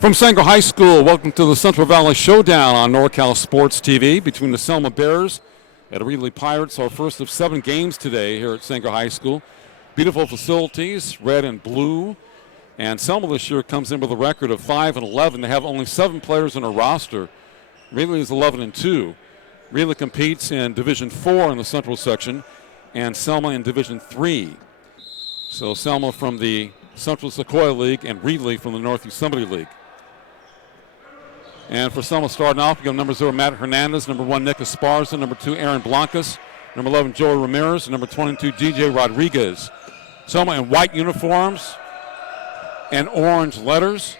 From Sango High School, welcome to the Central Valley Showdown on NorCal Sports TV between the Selma Bears and the Reedley Pirates. Our first of 7 games today here at Sango High School. Beautiful facilities, red and blue. And Selma this year comes in with a record of 5-11. They have only 7 players on a roster. Reedley is 11-2. Reedley competes in Division 4 in the Central section, and Selma in Division 3. So Selma from the Central Sequoia League and Reedley from the North Yosemite League. And for Selma starting off, we go number 0, Matt Hernandez, number 1, Nick Esparza, number 2, Aaron Blancas, number 11, Joey Ramirez, and number 22, DJ Rodriguez. Selma in white uniforms and orange letters,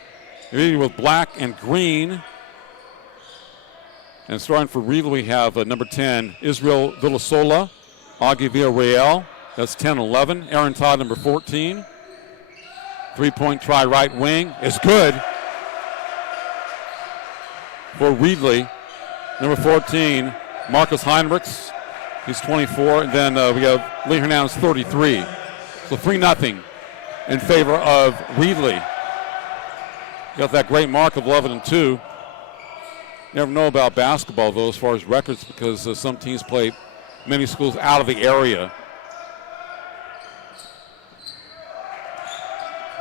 Reedley with black and green. And starting for Reedley, we have number 10, Israel Villasola, Augie Villarreal, that's 10-11. Aaron Todd, number 14. 3-point try right wing is good for Reedley. Number 14, Marcus Heinrichs, he's 24. And then we have Lee Hernandez, 33. So 3-0 in favor of Reedley. Got that great mark of 11-2. Never know about basketball, though, as far as records, because some teams play many schools out of the area.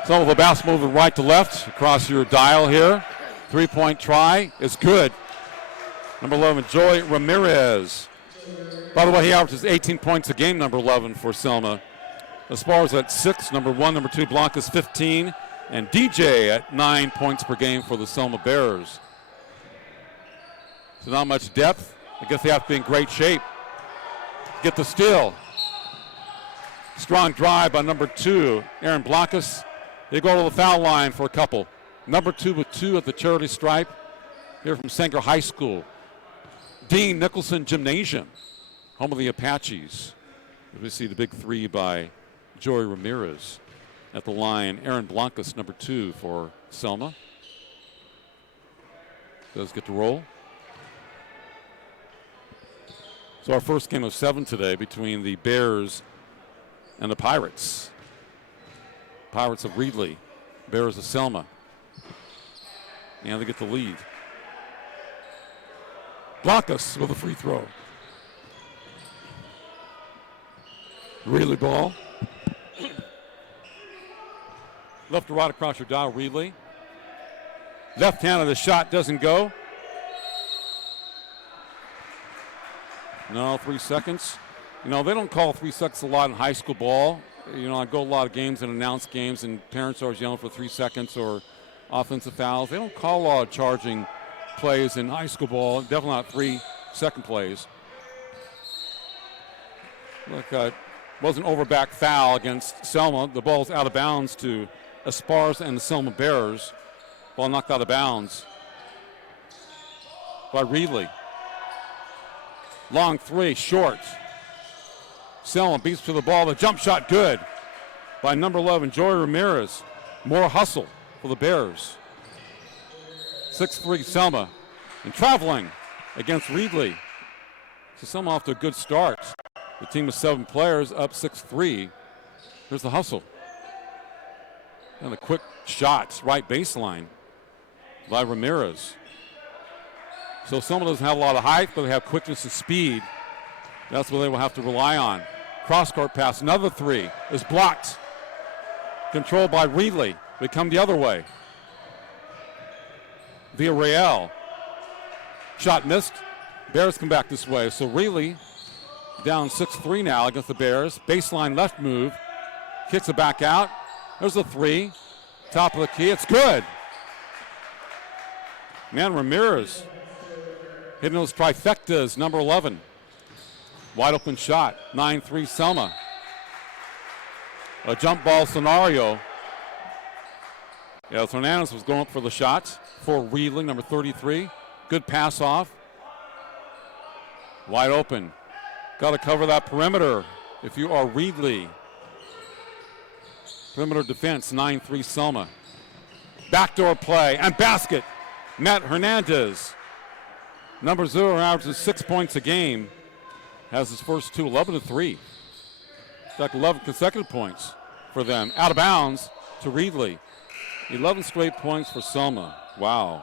Some of the basketball moving right to left across your dial here. 3-point try is good. Number 11, Joey Ramirez. By the way, he averages 18 points a game, number 11 for Selma. As far as at 6, number 1, number 2, Blanca's 15, and DJ at 9 points per game for the Selma Bears. So not much depth. I guess they have to be in great shape. Get the steal. Strong drive by number 2, Aaron Blancas. They go to the foul line for a couple. Number 2 with 2 at the charity stripe here from Sanger High School. Dean Nicholson Gymnasium, home of the Apaches. We see the big 3 by Joey Ramirez at the line. Aaron Blancas, number 2 for Selma. Does get to roll. So our first game of 7 today between the Bears and the Pirates. Pirates of Reedley, Bears of Selma. And they get the lead. Blancas with a free throw. Reedley ball. Left to right across your dial, Reedley. Left hand of the shot doesn't go. No, 3 seconds. You know, they don't call 3 seconds a lot in high school ball. You know, I go a lot of games and announce games, and parents are always yelling for 3 seconds or offensive fouls. They don't call a lot of charging plays in high school ball, definitely not 3-second plays. Look, was an overback foul against Selma. The ball's out of bounds to Esparza and the Selma Bears. Ball knocked out of bounds by Reedley. Long 3, short. Selma beats to the ball. The jump shot good by number 11, Joey Ramirez. More hustle for the Bears. 6-3 Selma. And traveling against Reedley. So Selma off to a good start. The team of 7 players up 6-3. Here's the hustle. And the quick shots, right baseline by Ramirez. So Selma doesn't have a lot of height, but they have quickness and speed. That's what they will have to rely on. Cross-court pass, another 3 is blocked. Controlled by Reedley. They come the other way. Villarreal. Shot missed. Bears come back this way. So Reedley down 6-3 now against the Bears. Baseline left move. Kicks it back out. There's a 3. Top of the key. It's good. Man, Ramirez hitting those trifectas, number 11. Wide open shot. 9-3 Selma. A jump ball scenario. Yeah, Fernandez was going up for the shots for Reedley, number 33. Good pass off. Wide open. Got to cover that perimeter if you are Reedley. Perimeter defense, 9-3 Selma. Backdoor play and basket. Matt Hernandez. Number 0 averages 6 points a game. Has his first 2, 11-3. In fact, 11 consecutive points for them. Out of bounds to Reedley. 11 straight points for Selma. Wow.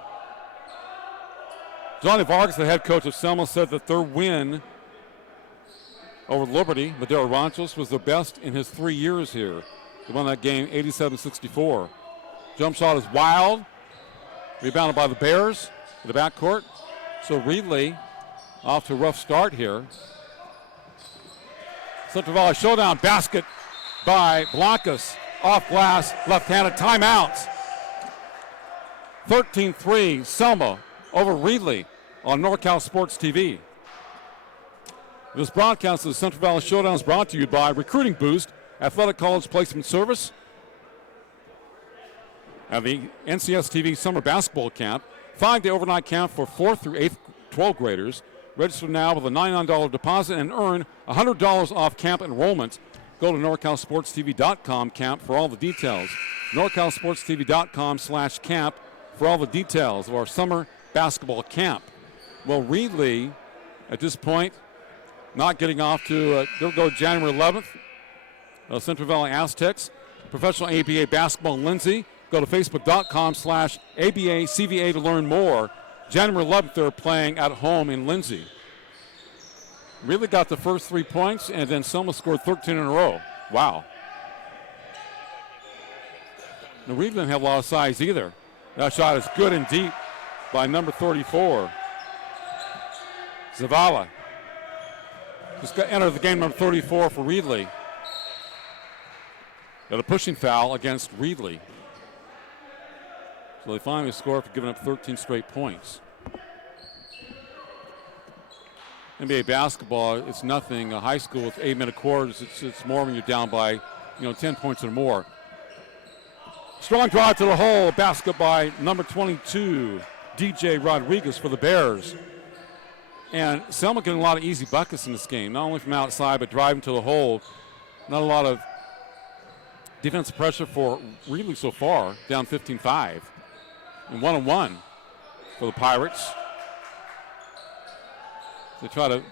Johnny Vargas, the head coach of Selma, said that their win over Liberty, Madero Ranchos, was the best in his 3 years here. They won that game 87-64. Jump shot is wild. Rebounded by the Bears in the backcourt. So Reedley off to a rough start here. Central Valley Showdown basket by Blancas. Off glass, left-handed timeout. 13-3 Selma over Reedley on NorCal Sports TV. This broadcast of the Central Valley Showdown is brought to you by Recruiting Boost, Athletic College Placement Service, and the NCS TV Summer Basketball Camp. 5-day overnight camp for 4th through 8th 12th graders. Register now with a $99 deposit and earn $100 off camp enrollment. Go to NorCalSportsTV.com camp for all the details. NorCalSportsTV.com/camp for all the details of our summer basketball camp. Well, Reedley, at this point, not getting off to, they'll go January 11th. Central Valley Aztecs, professional ABA basketball in Lindsay. Go to Facebook.com/ABA-CVA to learn more. January 11th, they're playing at home in Lindsay. Really got the first 3 points, and then Selma scored 13 in a row. Wow. Now, Reedley didn't have a lot of size either. That shot is good and deep by number 34. Zavala. Just got entered the game, number 34 for Reedley. Got a pushing foul against Reedley. So they finally score after giving up 13 straight points. NBA basketball, it's nothing. High school with 8-minute quarters, it's more when you're down by 10 points or more. Strong drive to the hole, basket by number 22, DJ Rodriguez for the Bears. And Selma getting a lot of easy buckets in this game, not only from outside, but driving to the hole. Not a lot of defensive pressure for Reedley so far, down 15-5. And 1-on-1 for the Pirates. They try to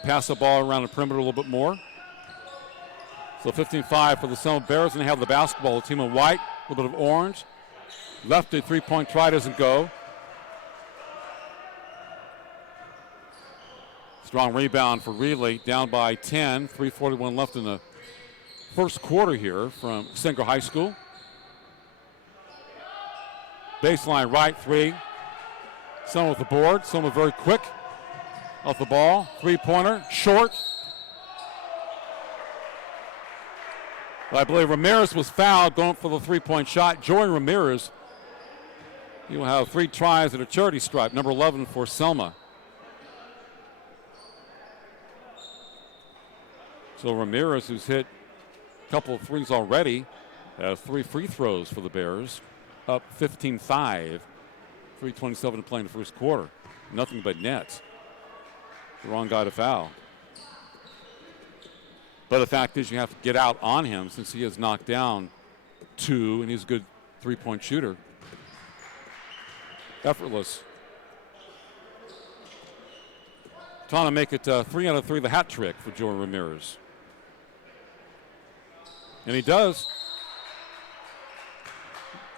pass the ball around the perimeter a little bit more. So 15-5 for the Selma Bears, and they have the basketball. The team in white, a little bit of orange. Lefty three-point try doesn't go. Strong rebound for Reedley, down by 10. 3:41 left in the first quarter here from Senko High School. Baseline right three. Selma with the board. Selma very quick off the ball. Three-pointer, short. I believe Ramirez was fouled going for the three-point shot. Jordan Ramirez, he will have 3 tries at a charity stripe, number 11 for Selma. So Ramirez, who's hit a couple of threes already, has 3 free throws for the Bears, up 15-5. 3:27 to play in the first quarter. Nothing but nets. The wrong guy to foul. But the fact is you have to get out on him since he has knocked down 2, and he's a good three-point shooter. Effortless. Trying to make it 3 out of 3, the hat trick for Jordan Ramirez. And he does.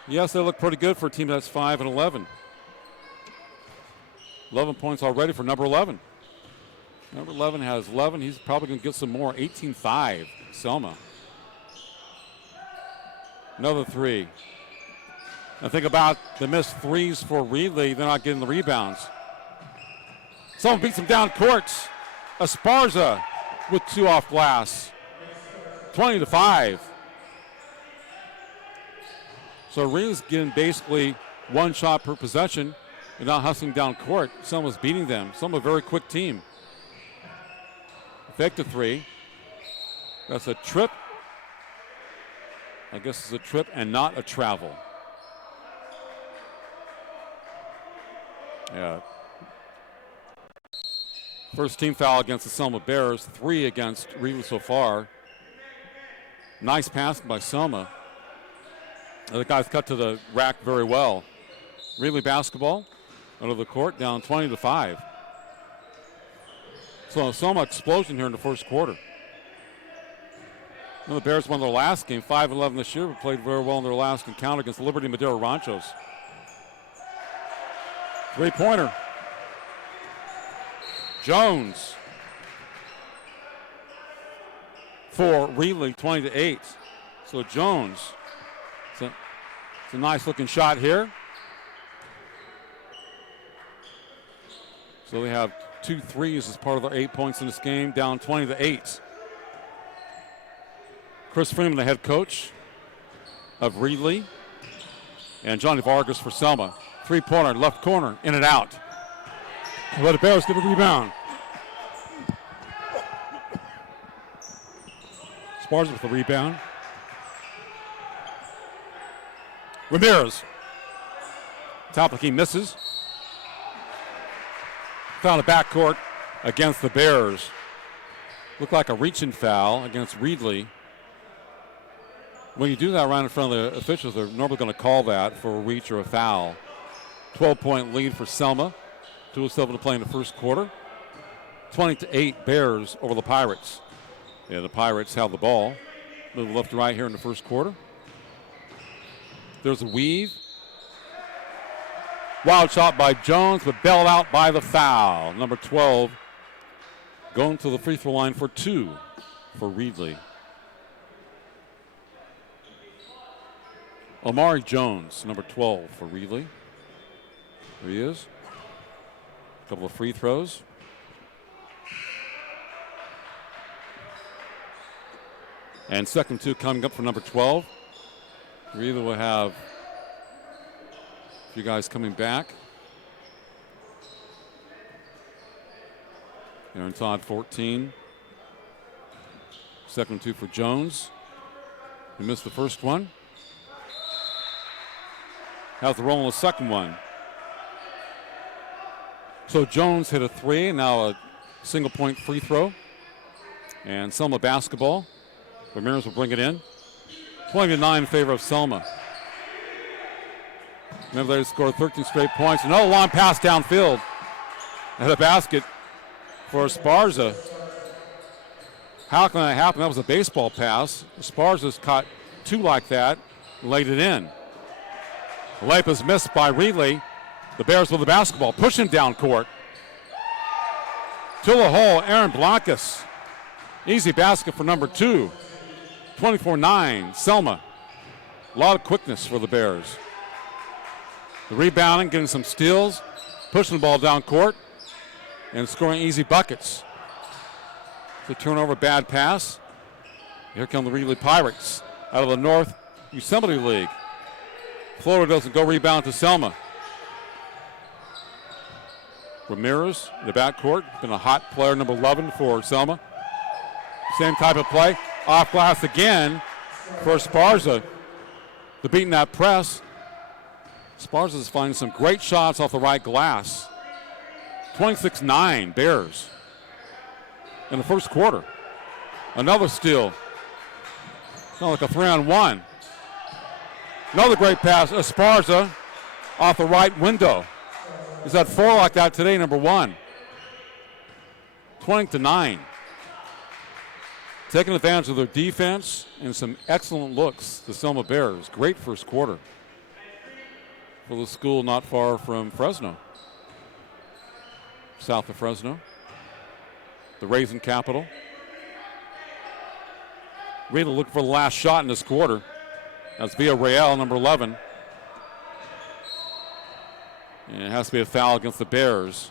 Yes, they look pretty good for a team that's 5-11. 11 points already for number 11. Number 11 has 11. He's probably going to get some more. 18-5, Selma. Another 3. Now think about the missed threes for Reedley. They're not getting the rebounds. Someone beats him down courts. Esparza with 2 off glass. 20-5. So Reedley's getting basically 1 shot per possession and not hustling down court. Selma's beating them. Selma a very quick team. Fake to 3. That's a trip. I guess it's a trip and not a travel. Yeah. First team foul against the Selma Bears. 3 against Reedley so far. Nice pass by Selma. The guys cut to the rack very well. Reedley basketball under the court, down 20-5. So Selma explosion here in the first quarter. The Bears won their last game, 5-11 this year, but played very well in their last encounter against Liberty Madera Ranchos. Three-pointer. Jones for Reedley, 20-8. So Jones, it's a nice-looking shot here. So they have 2 threes as part of their 8 points in this game, down 20-8. Chris Freeman, the head coach of Reedley, and Johnny Vargas for Selma. Three-pointer, left corner, in and out. Let the Bears get a rebound. Esparza with the rebound. Ramirez. Top of the key misses. Found a backcourt against the Bears. Looked like a reaching foul against Reedley. When you do that right in front of the officials, they're normally going to call that for a reach or a foul. 12-point lead for Selma. 2:07 to play in the first quarter. 20-8 Bears over the Pirates. Yeah, the Pirates have the ball. Move left to right here in the first quarter. There's a weave. Wild shot by Jones, but bailed out by the foul. Number 12 going to the free throw line for 2 for Reedley. Omari Jones, number 12 for Reedley. There he is. A couple of free throws. And 2nd and 2 coming up for number 12. Reedley will have a few guys coming back. Aaron Todd, 14. 2nd and 2 for Jones. He missed the first one. Has the roll on the second one. So Jones hit a 3, and now a single-point free throw. And Selma basketball. Ramirez will bring it in. 20-9 in favor of Selma. Remember, they scored 13 straight points. Another long pass downfield. And a basket for Esparza. How can that happen? That was a baseball pass. Esparza's caught 2 like that, laid it in. The layup is missed by Reedley. The Bears with the basketball, pushing down court. To the hole, Aaron Blancas. Easy basket for number 2. 24-9, Selma. A lot of quickness for the Bears. The rebounding, getting some steals, pushing the ball down court, and scoring easy buckets. The turnover, bad pass. Here come the Reedley Pirates out of the North Yosemite League. Florida doesn't go, rebound to Selma. Ramirez in the backcourt, been a hot player, number 11 for Selma. Same type of play. Off glass again for Esparza. The beating that press. Esparza is finding some great shots off the right glass. 26-9 Bears in the first quarter. Another steal. Kind of like a 3-on-1. Another great pass. Esparza off the right window. He's had 4 like that today, number 1. 20-9. Taking advantage of their defense and some excellent looks, the Selma Bears. Great first quarter for the school not far from Fresno, south of Fresno, the Raisin capital. Reedley looking for the last shot in this quarter. That's Villarreal, number 11. And it has to be a foul against the Bears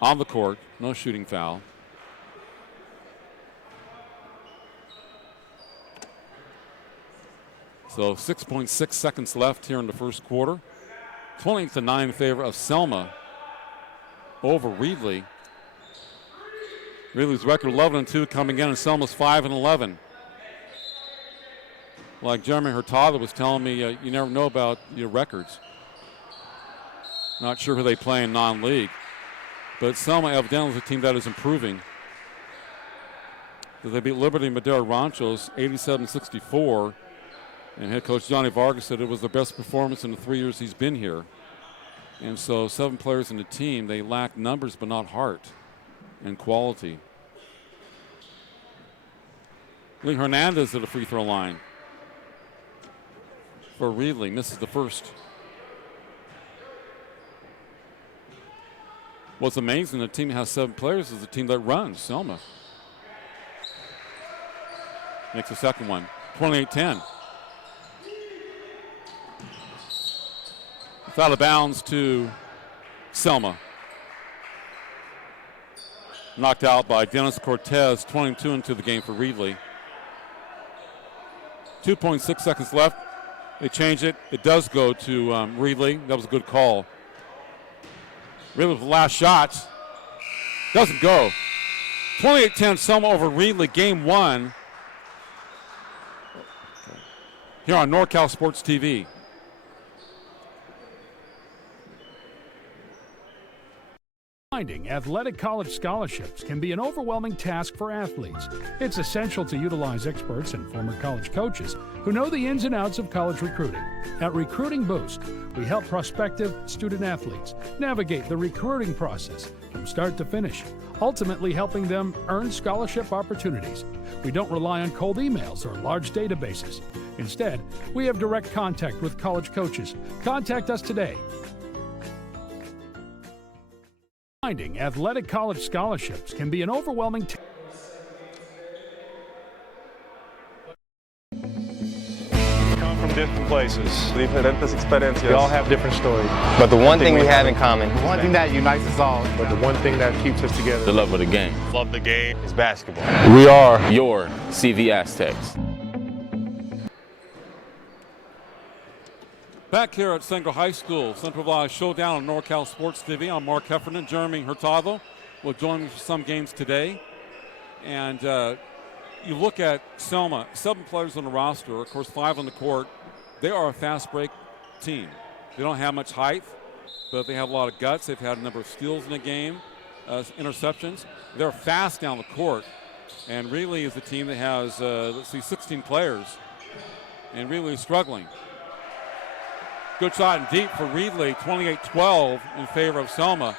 on the court. No shooting foul. So 6.6 seconds left here in the first quarter. 20-9 in favor of Selma over Reedley. Reedley's record 11-2 coming in, and Selma's 5-11. Like Jeremy Hurtado was telling me, you never know about your records. Not sure who they play in non-league. But Selma evidently is a team that is improving. They beat Liberty Madera Ranchos 87-64. And head coach Johnny Vargas said it was the best performance in the 3 years he's been here. And so 7 players in the team, they lack numbers but not heart and quality. Lee Hernandez at the free throw line for Reedley, misses the first. What's amazing, the team has 7 players is the team that runs, Selma. Makes the second one, 28-10. It's out of bounds to Selma. Knocked out by Dennis Cortez, 22 into the game for Reedley. 2.6 seconds left. They change it. It does go to Reedley. That was a good call. Reedley with the last shot. Doesn't go. 28-10 Selma over Reedley, game 1. Here on NorCal Sports TV. Finding athletic college scholarships can be an overwhelming task for athletes. It's essential to utilize experts and former college coaches who know the ins and outs of college recruiting. At Recruiting Boost, we help prospective student athletes navigate the recruiting process from start to finish, ultimately helping them earn scholarship opportunities. We don't rely on cold emails or large databases. Instead, we have direct contact with college coaches. Contact us today. Finding athletic college scholarships can be an overwhelming task. Come from different places. Diferentes experiencias. We all have different stories. But the one thing we have in common, the one thing that unites us all, But the one thing that keeps us together, the love of the game. Love the game. is basketball. We are your CV Aztecs. Back here at Central High School, Central Valley Showdown on NorCal Sports TV. I'm Mark Heffernan. Jeremy Hurtado will join me for some games today. And you look at Selma, 7 players on the roster, of course 5 on the court. They are a fast break team. They don't have much height, but they have a lot of guts. They've had a number of steals in the game, interceptions. They're fast down the court. And Reedley is a team that has, 16 players. And Reedley is struggling. Good shot and deep for Reedley, 28-12 in favor of Selma.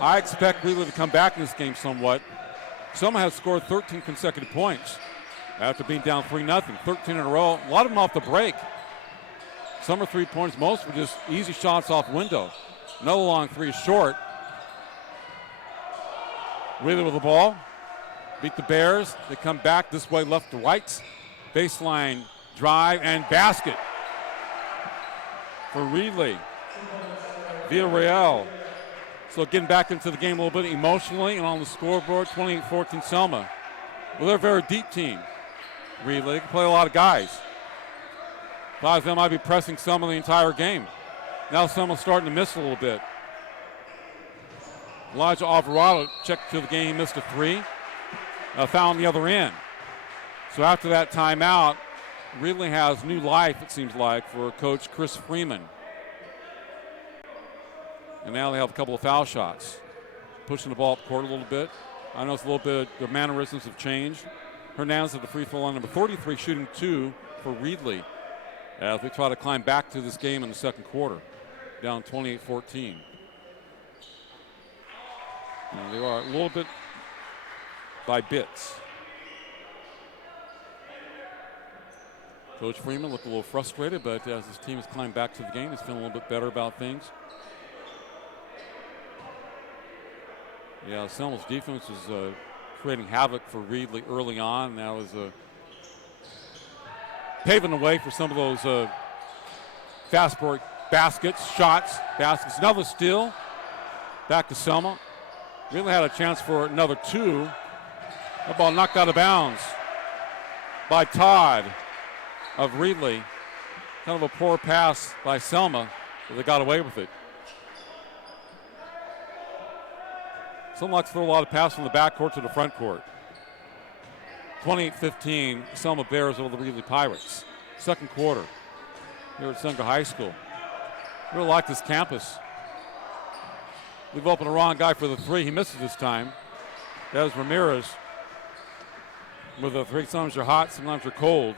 I expect Reedley to come back in this game somewhat. Selma has scored 13 consecutive points after being down 3-0, 13 in a row. A lot of them off the break. Some are 3-pointers, most were just easy shots off window. Another long 3 is short. Reedley with the ball, beat the Bears. They come back this way, left to right. Baseline drive and basket for Reedley. Villarreal. So getting back into the game a little bit emotionally and on the scoreboard, 28-14 Selma. Well, they're a very deep team. Reedley, they can play a lot of guys. A lot of them might be pressing Selma the entire game. Now Selma's starting to miss a little bit. Elijah Alvarado checked to the game, missed a 3. Foul on the other end. So after that timeout, Reedley has new life, it seems like, for Coach Chris Freeman. And now they have a couple of foul shots. Pushing the ball up court a little bit. I know it's a little bit, their mannerisms have changed. Hernandez at the free throw line, number 33, shooting 2 for Reedley as we try to climb back to this game in the second quarter. Down 28-14. And they are a little bit by bits. Coach Freeman looked a little frustrated, but as his team has climbed back to the game, he's feeling a little bit better about things. Yeah, Selma's defense was creating havoc for Reedley early on. That was paving the way for some of those fast break baskets, shots, baskets. Another steal. Back to Selma. Reedley had a chance for another 2. That ball knocked out of bounds by Todd of Reedley. Kind of a poor pass by Selma, but they got away with it. Selma likes to throw a lot of passes from the backcourt to the front court. 28-15, Selma Bears over the Reedley Pirates. Second quarter here at Central High School. Really like this campus. We've opened the wrong guy for the 3. He misses this time. That is Ramirez. With the 3, sometimes you're hot, sometimes you're cold.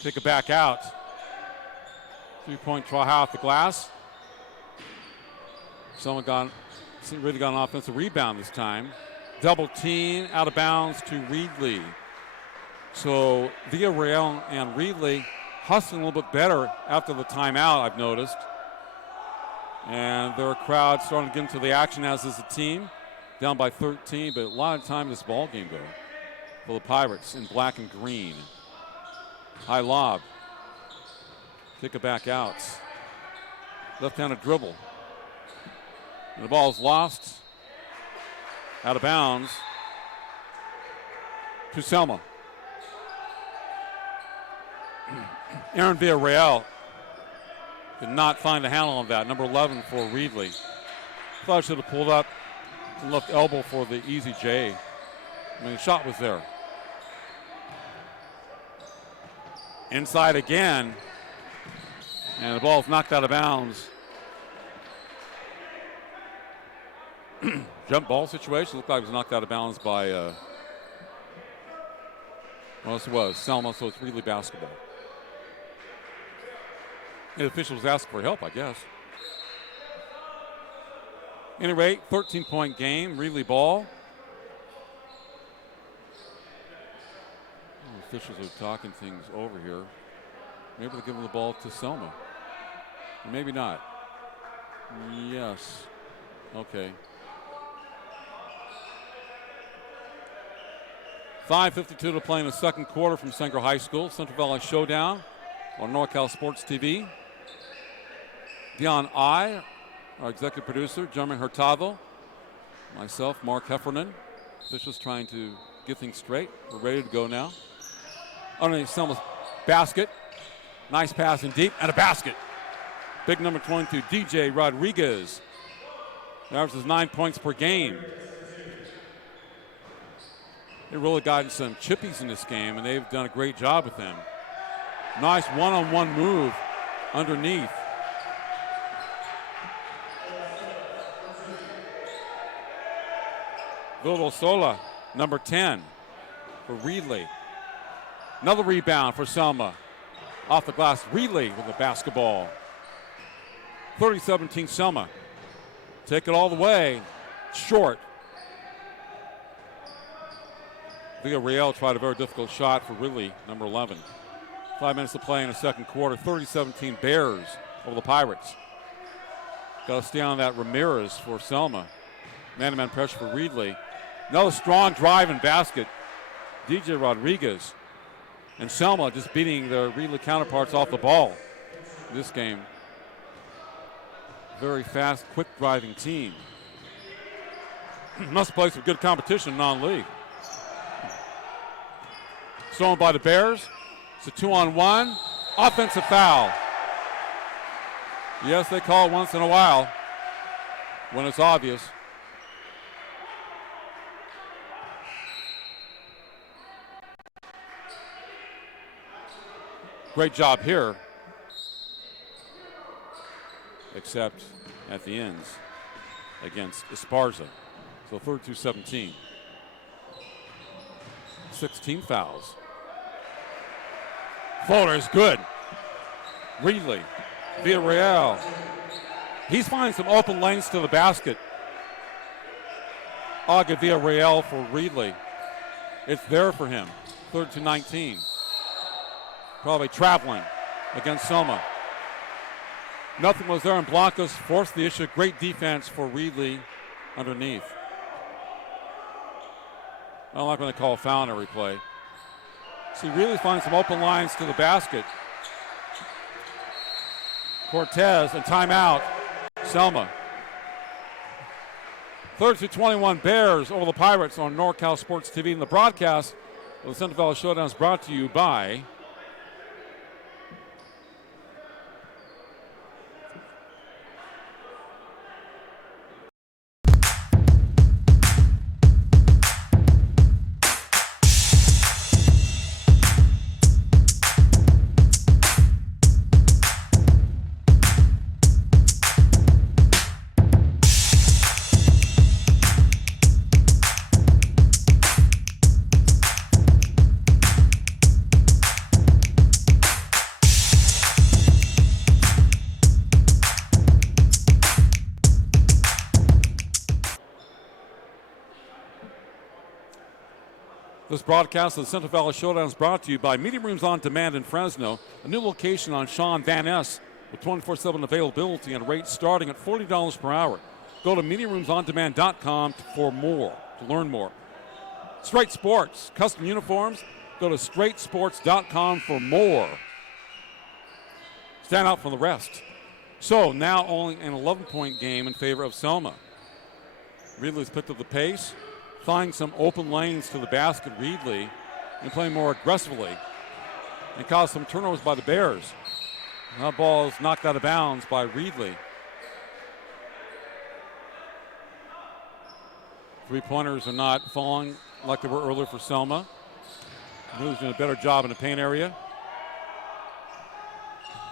Take it back out. 3-point try off the glass. Selma really got an offensive rebound this time. Double team out of bounds to Reedley. So Villarreal and Reedley hustling a little bit better after the timeout, I've noticed. And their crowd starting to get into the action, as is the team. Down by 13, but a lot of time in this ball game, though, for the Pirates in black and green. High lob. Kick it back out. Left-handed dribble. And the ball is lost. Out of bounds to Selma. Aaron Villarreal did not find a handle on that. Number 11 for Reedley. Thought he should have pulled up and left elbow for the easy J. I mean, the shot was there. Inside again. And the ball's knocked out of bounds. Jump ball situation. Looked like it was knocked out of bounds by, well, it was Selma, so it's Reedley basketball. The official was asking for help, I guess. At any rate, 13-point game, Reedley ball. The officials are talking things over here. Maybe they're giving the ball to Selma. Or maybe not. Yes. Okay. 5:52 to play in the second quarter from Central High School. Central Valley Showdown on NorCal Sports TV. Dion I, our executive producer, Jeremy Hurtado, myself, Mark Heffernan. Officials trying to get things straight. We're ready to go now. Underneath Selma's basket. Nice pass in deep, and a basket. Big number 22, DJ Rodriguez. He averages 9 points per game. They really gotten some chippies in this game, and they've done a great job with them. Nice one-on-one move underneath. Sola, number 10 for Reedley. Another rebound for Selma. Off the glass, Reedley with the basketball. 30-17 Selma. Take it all the way. Short. Villarreal tried a very difficult shot for Reedley, number 11. 5 minutes to play in the second quarter. 30-17 Bears over the Pirates. Got to stay on that Ramirez for Selma. Man-to-man pressure for Reedley. Another strong drive and basket. DJ Rodriguez. And Selma just beating their Reedley counterparts off the ball in this game. Very fast, quick driving team. Must play some good competition non-league. Stolen by the Bears. It's a 2-on-1. Offensive foul. Yes, they call it once in a while when it's obvious. Great job here, except at the ends against Esparza. So 32-17. 16 fouls. Floater is good. Reedley, Villarreal. He's finding some open lanes to the basket. Aga Villarreal for Reedley. It's there for him. 32-19. Probably traveling against Selma. Nothing was there, and Blancos forced the issue. Great defense for Reedley underneath. I don't like when they call a foul in a replay. So he really finds some open lines to the basket. Cortez and timeout. Selma. 30-21 Bears over the Pirates on NorCal Sports TV. And the broadcast of the Central Valley Showdown is brought to you by This broadcast of the Central Valley Showdown is brought to you by Meeting Rooms on Demand in Fresno, a new location on Sean Van Ness with 24/7 availability and rates starting at $40 per hour. Go to meetingroomsondemand.com for more, to learn more. Straight Sports, custom uniforms. Go to straightsports.com for more. Stand out from the rest. So now only an 11-point game in favor of Selma. Reedley's picked up the pace. Find some open lanes to the basket, Reedley, and playing more aggressively. And caused some turnovers by the Bears. That ball is knocked out of bounds by Reedley. Three-pointers are not falling like they were earlier for Selma. Reedley's doing a better job in the paint area.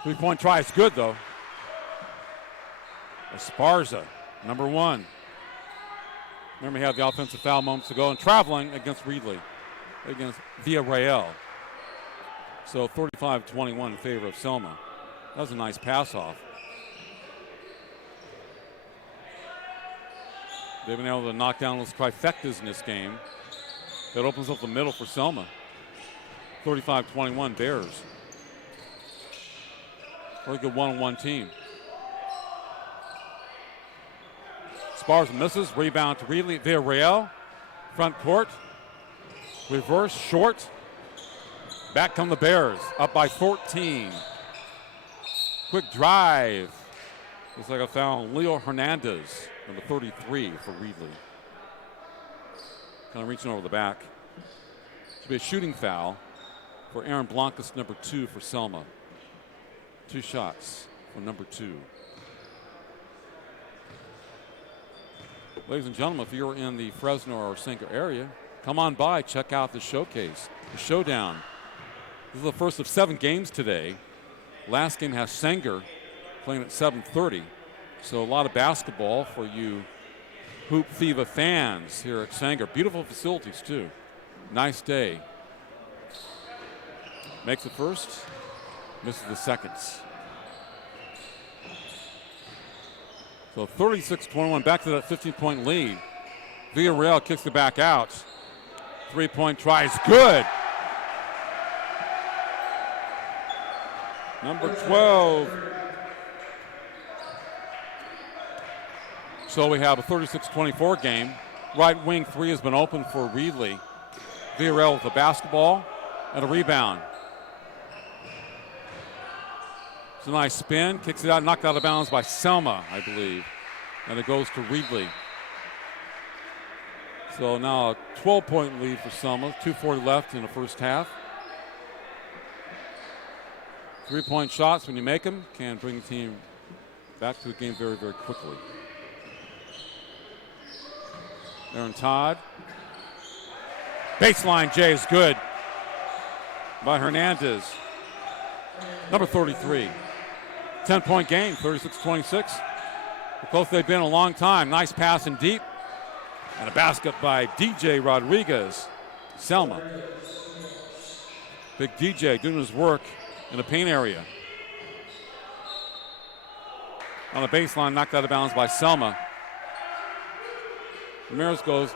Three-point try is good, though. Esparza, number 1. Remember, he had the offensive foul moments ago and traveling against Reedley, against Villarreal. So 35-21 in favor of Selma. That was a nice pass off. They've been able to knock down those trifectas in this game. That opens up the middle for Selma. 35-21 Bears. Very good one-on-one team. Esparza misses. Rebound to Reedley. Villarreal. Front court. Reverse short. Back come the Bears, up by 14. Quick drive. Looks like a foul on Leo Hernandez, number 33 for Reedley. Kind of reaching over the back. Should be a shooting foul for Aaron Blancas, number 2 for Selma. 2 shots for number 2. Ladies and gentlemen, if you're in the Fresno or Sanger area, come on by, check out the showcase, the showdown. This is the first of 7 games today. Last game has Sanger playing at 7:30. So a lot of basketball for you Hoop Thiva fans here at Sanger. Beautiful facilities too. Nice day. Makes it first, misses the seconds. So 36-21, back to that 15-point lead. Villarreal kicks it back out. 3-point try is good. Number 12. So we have a 36-24 game. Right wing 3 has been open for Reedley. Villarreal with the basketball and a rebound. It's a nice spin, kicks it out, knocked out of bounds by Selma, I believe. And it goes to Reedley. So now a 12-point lead for Selma, 2:40 left in the first half. 3-point shots, when you make them, can bring the team back to the game very, very quickly. Aaron Todd. Baseline J is good by Hernandez. Number 33. 10-point game, 36-26. How close they've been in a long time. Nice pass in deep. And a basket by DJ Rodriguez. Selma. Big DJ doing his work in the paint area. On the baseline, knocked out of bounds by Selma. Ramirez goes,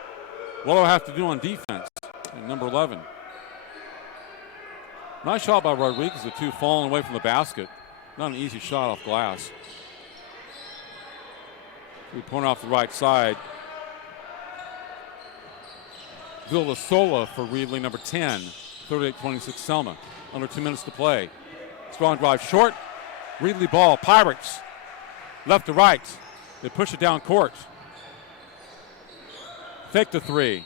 what do I have to do on defense? And number 11. Nice shot by Rodriguez, the 2 falling away from the basket. Not an easy shot off glass. We point off the right side. Villasola for Reedley, number 10. 38-26 Selma. Under 2 minutes to play. Strong drive short. Reedley ball. Pirates. Left to right. They push it down court. Fake the 3.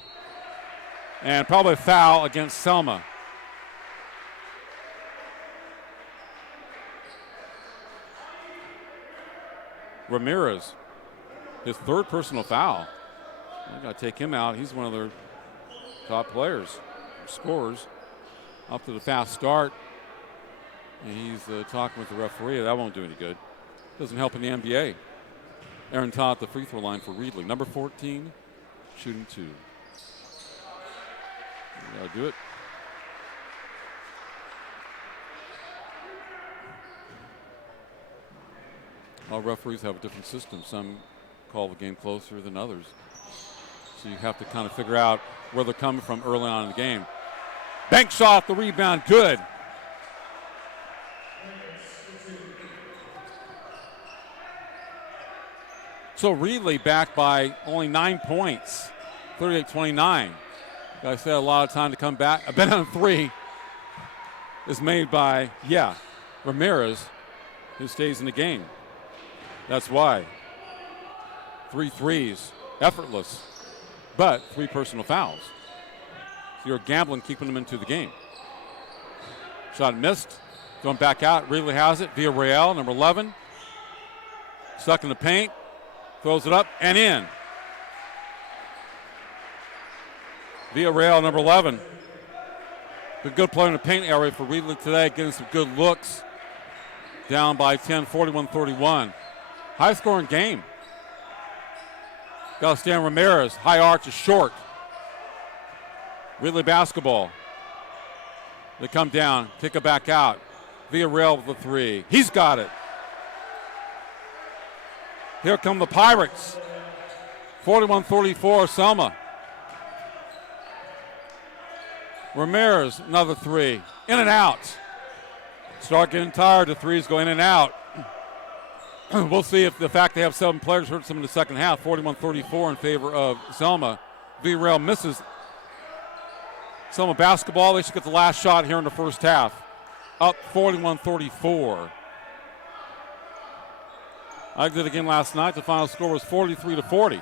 And probably a foul against Selma. Ramirez, his 3rd personal foul. I got to take him out. He's one of their top players, scorers. Up to the fast start. And he's talking with the referee. That won't do any good. Doesn't help in the NBA. Aaron Todd at the free throw line for Reedley. Number 14, shooting 2. Got to do it. All referees have a different system. Some call the game closer than others. So you have to kind of figure out where they're coming from early on in the game. Bank shot, the rebound, good. So Reedley back by only 9 points, 38-29. Guys had a lot of time to come back. A bet on 3 is made by, Ramirez, who stays in the game. That's why. 3 threes, effortless, but 3 personal fouls. So you're gambling, keeping them into the game. Shot missed, going back out. Reedley has it. Villarreal, number 11. Stuck in the paint, throws it up and in. Villarreal, number 11. Been good play in the paint area for Reedley today, getting some good looks. Down by 10, 41-31. High-scoring game. Galstan Ramirez, high arch is short. Reedley basketball. They come down, kick it back out. Villarreal with the 3. He's got it. Here come the Pirates. 41-34, Selma. Ramirez, another 3. In and out. Start getting tired. The 3s go in and out. We'll see if the fact they have 7 players hurts them in the second half. 41-34 in favor of Selma. Villarreal misses. Selma basketball, they should get the last shot here in the first half. Up 41-34. I did it again last night. The final score was 43-40.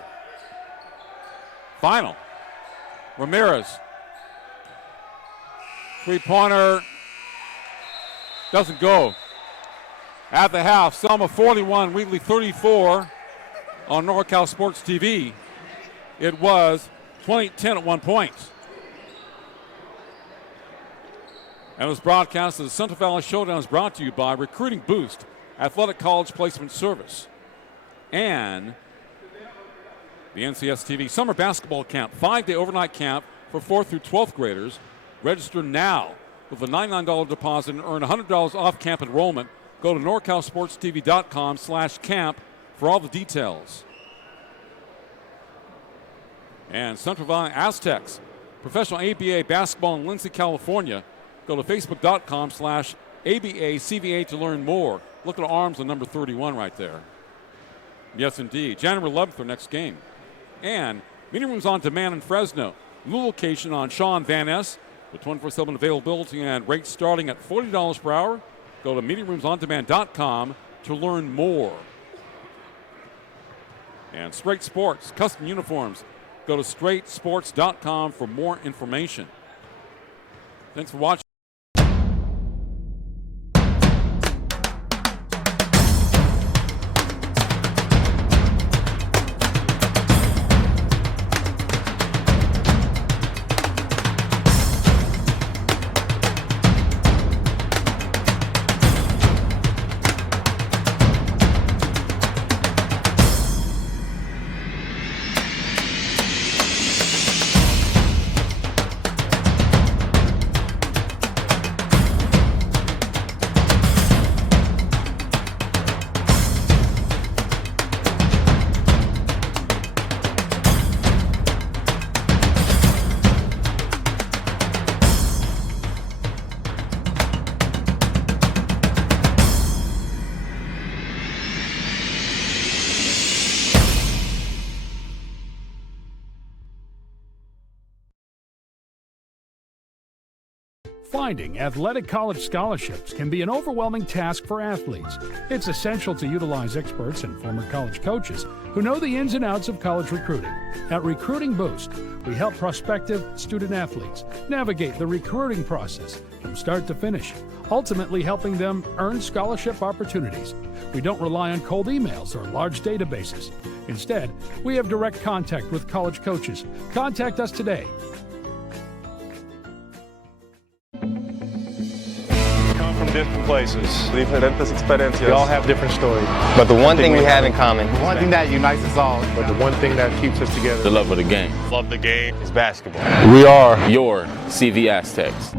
Final. Ramirez. Three-pointer doesn't go. At the half, Selma 41, Reedley 34 on NorCal Sports TV. It was 20-10 at 1 point. And it was broadcast as the Central Valley Showdown is brought to you by Recruiting Boost, Athletic College Placement Service, and the NCS TV Summer Basketball Camp, 5-day overnight camp for 4th through 12th graders. Register now with a $99 deposit and earn $100 off camp enrollment. Go to NorCalSportsTV.com/camp for all the details. And Central Valley Aztecs, professional ABA basketball in Lindsay, California. Go to Facebook.com/ABACVA to learn more. Look at the arms on number 31 right there. Yes, indeed. January 11th, their next game. And meeting rooms on demand in Fresno. New location on Sean Van Ness with 24/7 availability and rates starting at $40 per hour. Go to meetingroomsondemand.com to learn more. And Straight Sports, custom uniforms. Go to straightsports.com for more information. Thanks for watching. Finding athletic college scholarships can be an overwhelming task for athletes. It's essential to utilize experts and former college coaches who know the ins and outs of college recruiting. At Recruiting Boost, we help prospective student athletes navigate the recruiting process from start to finish, ultimately helping them earn scholarship opportunities. We don't rely on cold emails or large databases. Instead, we have direct contact with college coaches. Contact us today. From different places. Diferentes experiencias. We all have different stories. But the one thing we have in common, The one thing that unites us all. But the one thing that keeps us together. The love of the game. Love the game is basketball. We are your CV Aztecs.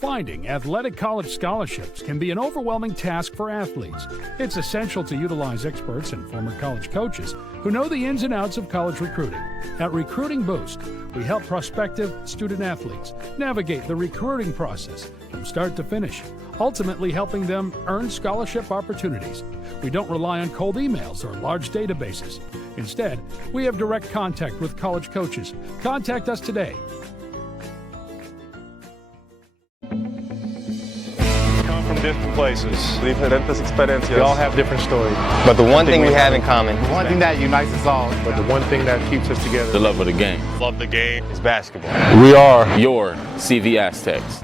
Finding athletic college scholarships can be an overwhelming task for athletes. It's essential to utilize experts and former college coaches who know the ins and outs of college recruiting. At Recruiting Boost, we help prospective student athletes navigate the recruiting process from start to finish, ultimately helping them earn scholarship opportunities. We don't rely on cold emails or large databases. Instead, we have direct contact with college coaches. Contact us today. Come from different places. Diferentes experiencias. We all have different stories. But the one thing we have in common. One thing that unites us all. But the one thing that keeps us together. The love of the game. Love the game is basketball. We are your CV Aztecs.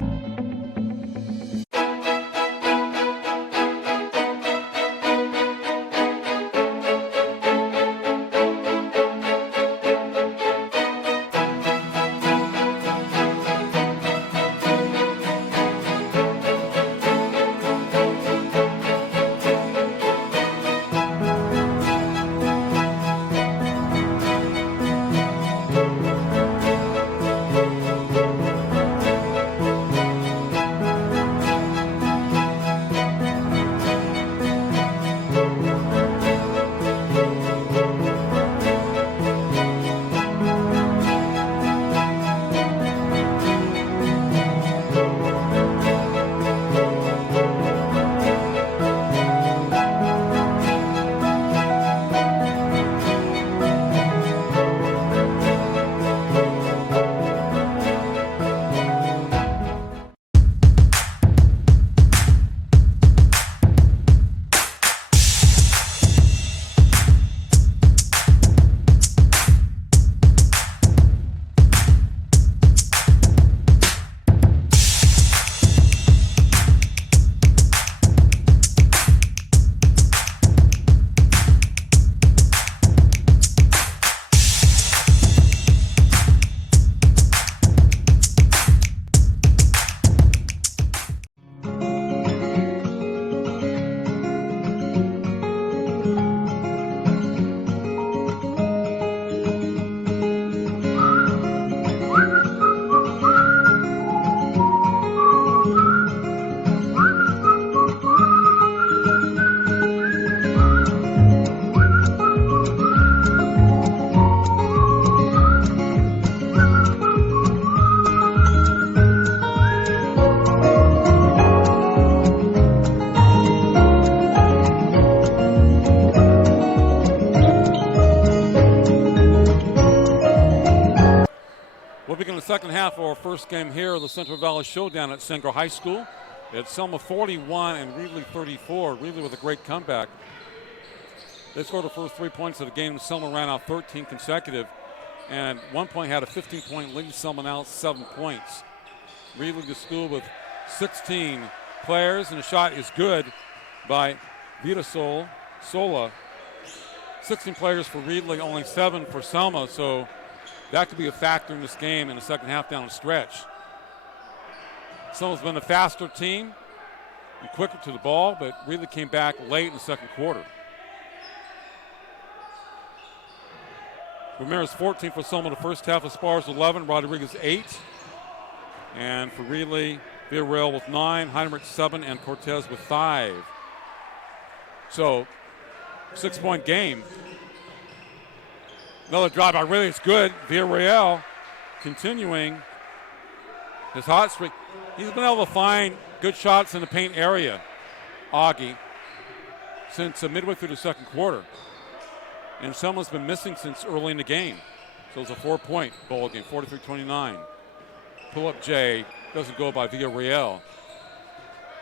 We'll begin the second half of our first game here of the Central Valley Showdown at Sangro High School. It's Selma 41 and Reedley 34. Reedley with a great comeback. They scored the first 3 points of the game. Selma ran out 13 consecutive, and at one point had a 15-point lead. Selma now 7 points. Reedley to school with 16 players, and the shot is good by Vita Sola. 16 players for Reedley, only 7 for Selma, so that could be a factor in this game in the second half down the stretch. Selma's been a faster team and quicker to the ball, but Reedley came back late in the second quarter. Ramirez 14 for Selma the first half, Esparza 11, Rodriguez 8. And for Reedley, Villarreal with 9, Heinrich 7, and Cortez with 5. So, 6-point game. Another drive by Reedley, it's good. Villarreal continuing his hot streak. He's been able to find good shots in the paint area, Augie, since midway through the second quarter. And Selma's been missing since early in the game. So it's a 4-point ball game, 43-29. Pull-up J doesn't go by Villarreal.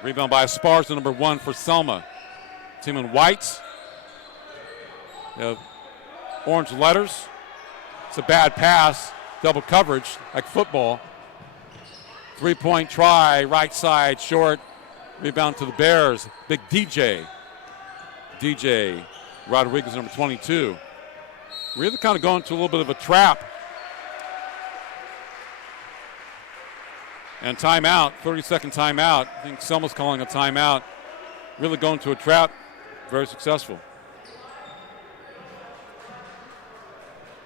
Rebound by Esparza, number 1 for Selma. Team in whites. They have orange letters. It's a bad pass, double coverage, like football. 3-point try, right side, short. Rebound to the Bears. Big DJ Rodriguez, number 22. Really kind of going to a little bit of a trap. And timeout, 30-second timeout. I think Selma's calling a timeout. Really going to a trap. Very successful.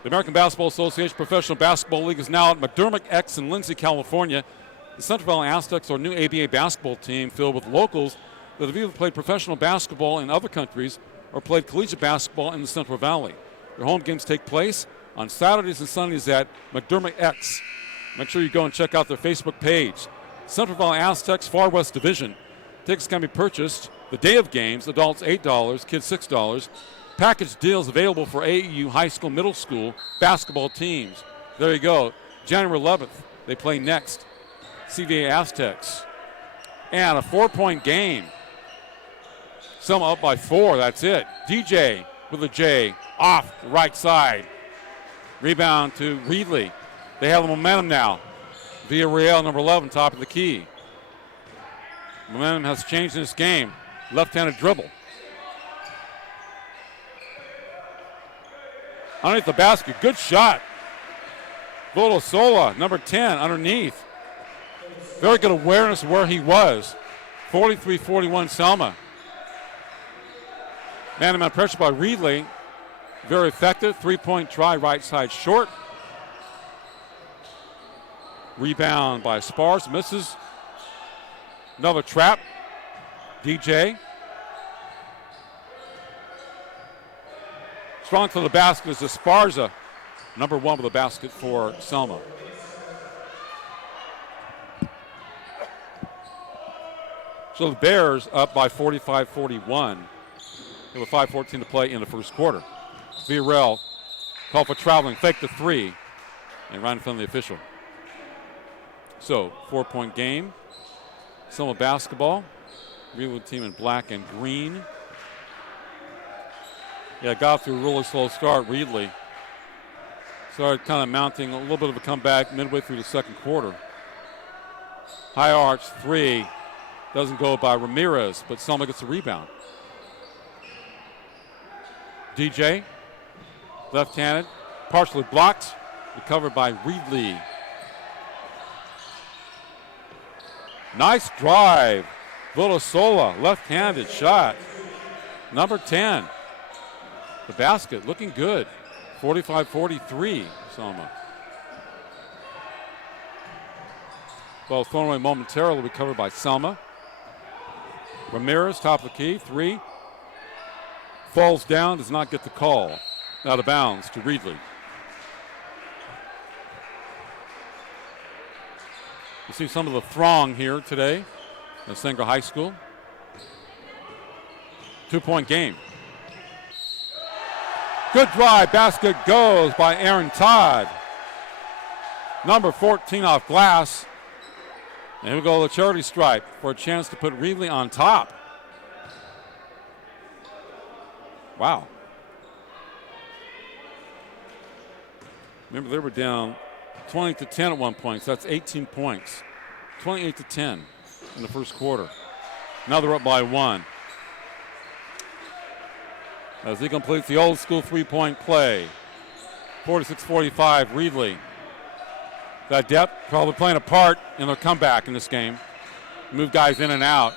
The American Basketball Association Professional Basketball League is now at McDermott X in Lindsay, California. The Central Valley Aztecs are a new ABA basketball team filled with locals that have either played professional basketball in other countries or played collegiate basketball in the Central Valley. Their home games take place on Saturdays and Sundays at McDermott X. Make sure you go and check out their Facebook page. Central Valley Aztecs Far West Division. Tickets can be purchased the day of games, adults $8, kids $6. Package deals available for AAU high school, middle school basketball teams. There you go. January 11th, they play next. CVA Aztecs. And a 4-point game. Selma up by 4, that's it. DJ with a J off the right side. Rebound to Reedley. They have the momentum now. Villarreal, number 11, top of the key. Momentum has changed in this game. Left-handed dribble. Underneath the basket, good shot. Volosola, number 10, underneath. Very good awareness of where he was. 43-41 Selma. Man-to-man pressure by Reedley. Very effective. 3-point try, right side short. Rebound by Spars, misses. Another trap. DJ. Strong to the basket is Esparza. Number 1 with the basket for Selma. So the Bears up by 45-41. With 5:14 to play in the first quarter. Villarreal called for traveling, fake the 3, and right in front of the official. So 4-point game. Selma basketball. Reedley team in black and green. Yeah, got through a really slow start. Reedley started kind of mounting a little bit of a comeback midway through the second quarter. High arch 3 doesn't go by Ramirez, but Selma gets a rebound. DJ, left-handed, partially blocked, recovered by Reedley. Nice drive. Volosola, left-handed shot. Number 10. The basket looking good. 45-43, Selma. Ball thrown away momentarily, recovered by Selma. Ramirez, top of the key, 3. Falls down, does not get the call. Out of bounds to Reedley. You see some of the throng here today at Sanger High School. 2-point game. Good drive, basket goes by Aaron Todd. Number 14 off glass. And here we go, the charity stripe for a chance to put Reedley on top. Wow. Remember, they were down 20-10 at one point, so that's 18 points. 28-10 in the first quarter. Now they're up by 1. As he completes the old school 3-point play. 46-45, Reedley. That depth probably playing a part in their comeback in this game. Move guys in and out.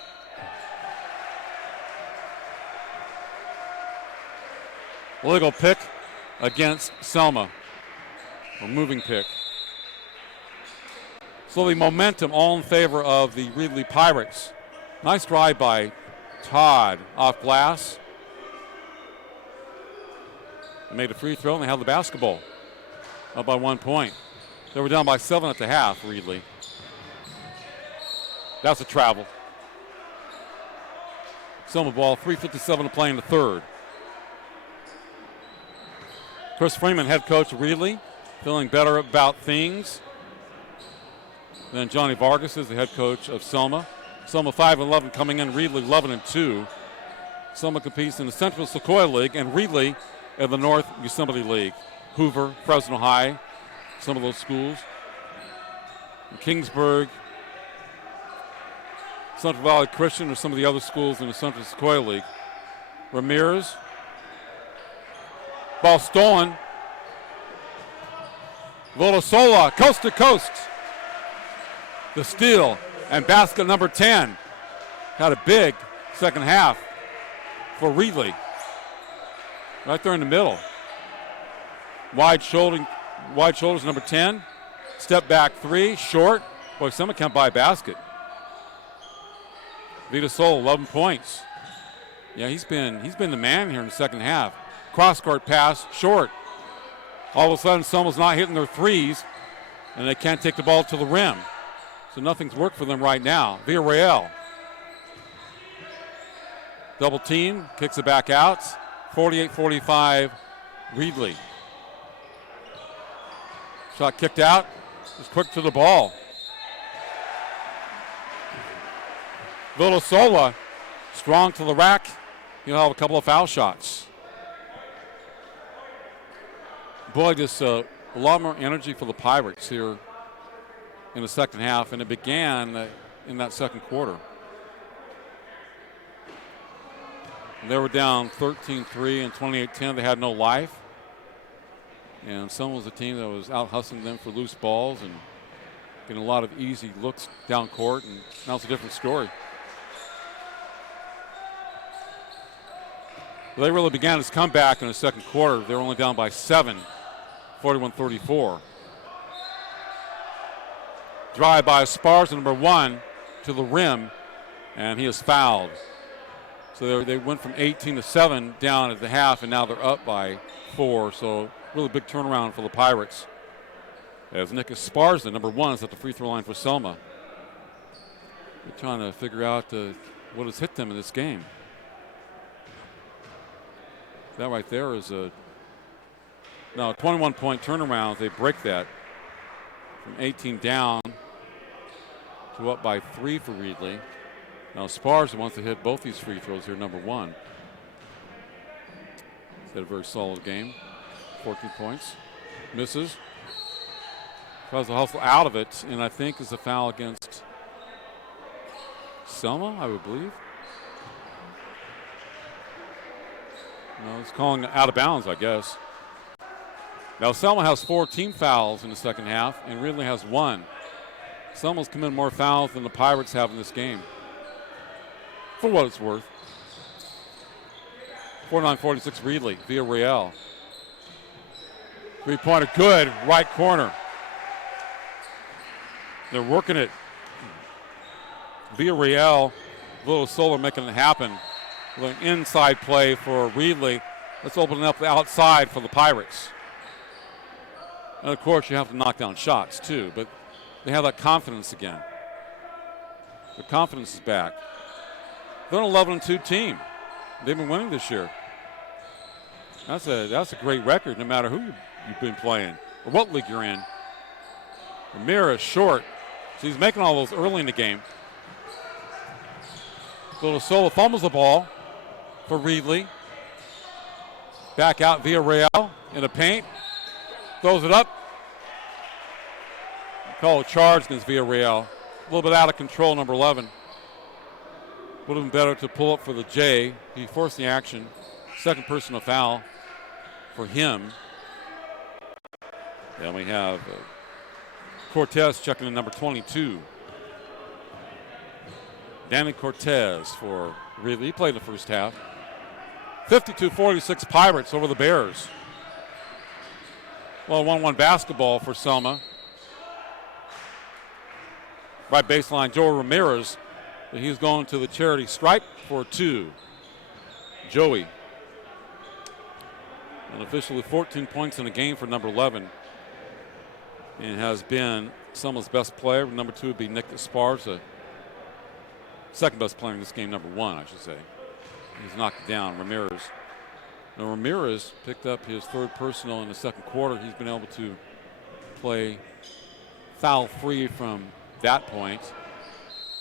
Illegal pick against Selma. A moving pick. So the momentum all in favor of the Reedley Pirates. Nice drive by Todd off glass. They made a free throw and they held the basketball. Up by 1 point. They were down by 7 at the half, Reedley. That's a travel. Selma ball, 3:57 to play in the third. Chris Freeman, head coach of Reedley, feeling better about things. Then Johnny Vargas is the head coach of Selma. Selma 5-11 coming in, Reedley 11-2. Selma competes in the Central Sequoia League and Reedley in the North Yosemite League. Hoover, Fresno High, some of those schools. In Kingsburg, Central Valley Christian are some of the other schools in the Central Sequoia League. Ramirez. Ball stolen. Volosola, coast to coast. The steal and basket number 10. Had a big second half for Reedley. Right there in the middle. Wide shoulders, number 10. Step back 3, short. Boy, Selma can't buy a basket. Vita Sol, 11 points. Yeah, he's been the man here in the second half. Cross-court pass, short. All of a sudden, Selma's not hitting their threes, and they can't take the ball to the rim. So nothing's worked for them right now. Villarreal. Double team, kicks it back out. 48-45, Reedley. Shot kicked out, is quick to the ball. Villasola, strong to the rack. He'll have a couple of foul shots. Boy, just a lot more energy for the Pirates here in the second half, and it began in that second quarter. They were down 13-3 and 28-10. They had no life. And Selma was a team that was out hustling them for loose balls and getting a lot of easy looks down court, and now it's a different story. They really began this comeback in the second quarter. They were only down by 7, 41-34. Drive by Esparza, number 1, to the rim, and he is fouled. So they went from 18-7 down at the half, and now they're up by 4. So really big turnaround for the Pirates. As Nick Esparza, number 1, is at the free throw line for Selma. They're trying to figure out what has hit them in this game. That right there is a 21-point turnaround. They break that from 18 down to up by 3 for Reedley. Now Esparza wants to hit both these free throws here, number 1. He's had a very solid game. 14 points. Misses. Tries to hustle out of it, and I think is a foul against Selma, I would believe. No, he's calling out of bounds, I guess. Now Selma has 4 team fouls in the second half, and Reedley has 1. Selma's committed more fouls than the Pirates have in this game, for what it's worth. 49-46 Reedley, Villarreal. Three-pointer good, right corner. They're working it. Villarreal, Little Solar making it happen. With an inside play for Reedley. Let's open it up the outside for the Pirates. And of course, you have to knock down shots too, but they have that confidence again. The confidence is back. They're an 11-2 team. They've been winning this year. That's a great record, no matter who you've been playing or what league you're in. Ramirez short, so he's making all those early in the game. Villasola fumbles the ball for Reedley. Back out Villarreal in the paint. Throws it up. Call a charge against Villarreal. A little bit out of control, number 11. Would have been better to pull up for the J. He forced the action. Second personal foul for him. And we have Cortez checking in number 22. Danny Cortez for Reedley. He played in the first half. 52-46 Pirates over the Bears. Well, 1-1 basketball for Selma. Right baseline, Joey Ramirez. He's going to the charity stripe for 2. Joey. And officially 14 points in the game for number 11. And has been Selma's best player. Number 2 would be Nick Esparza. Second best player in this game, number 1, I should say. He's knocked down Ramirez. Now Ramirez picked up his 3rd personal in the second quarter. He's been able to play foul-free from that point.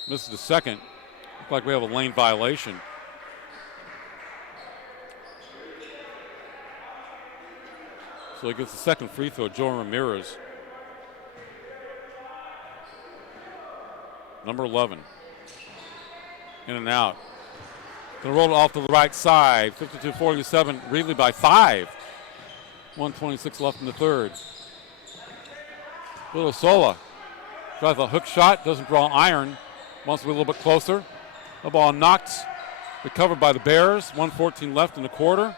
Misses the second. Looks like we have a lane violation. So he gets the second free throw, Joe Ramirez. Number 11. In and out. Gonna roll it off to the right side. 52-47, Reedley by 5. 1:26 left in the third. Villasola tries a hook shot, doesn't draw iron. Wants to be a little bit closer. The ball knocked, recovered by the Bears. 1:14 left in the quarter.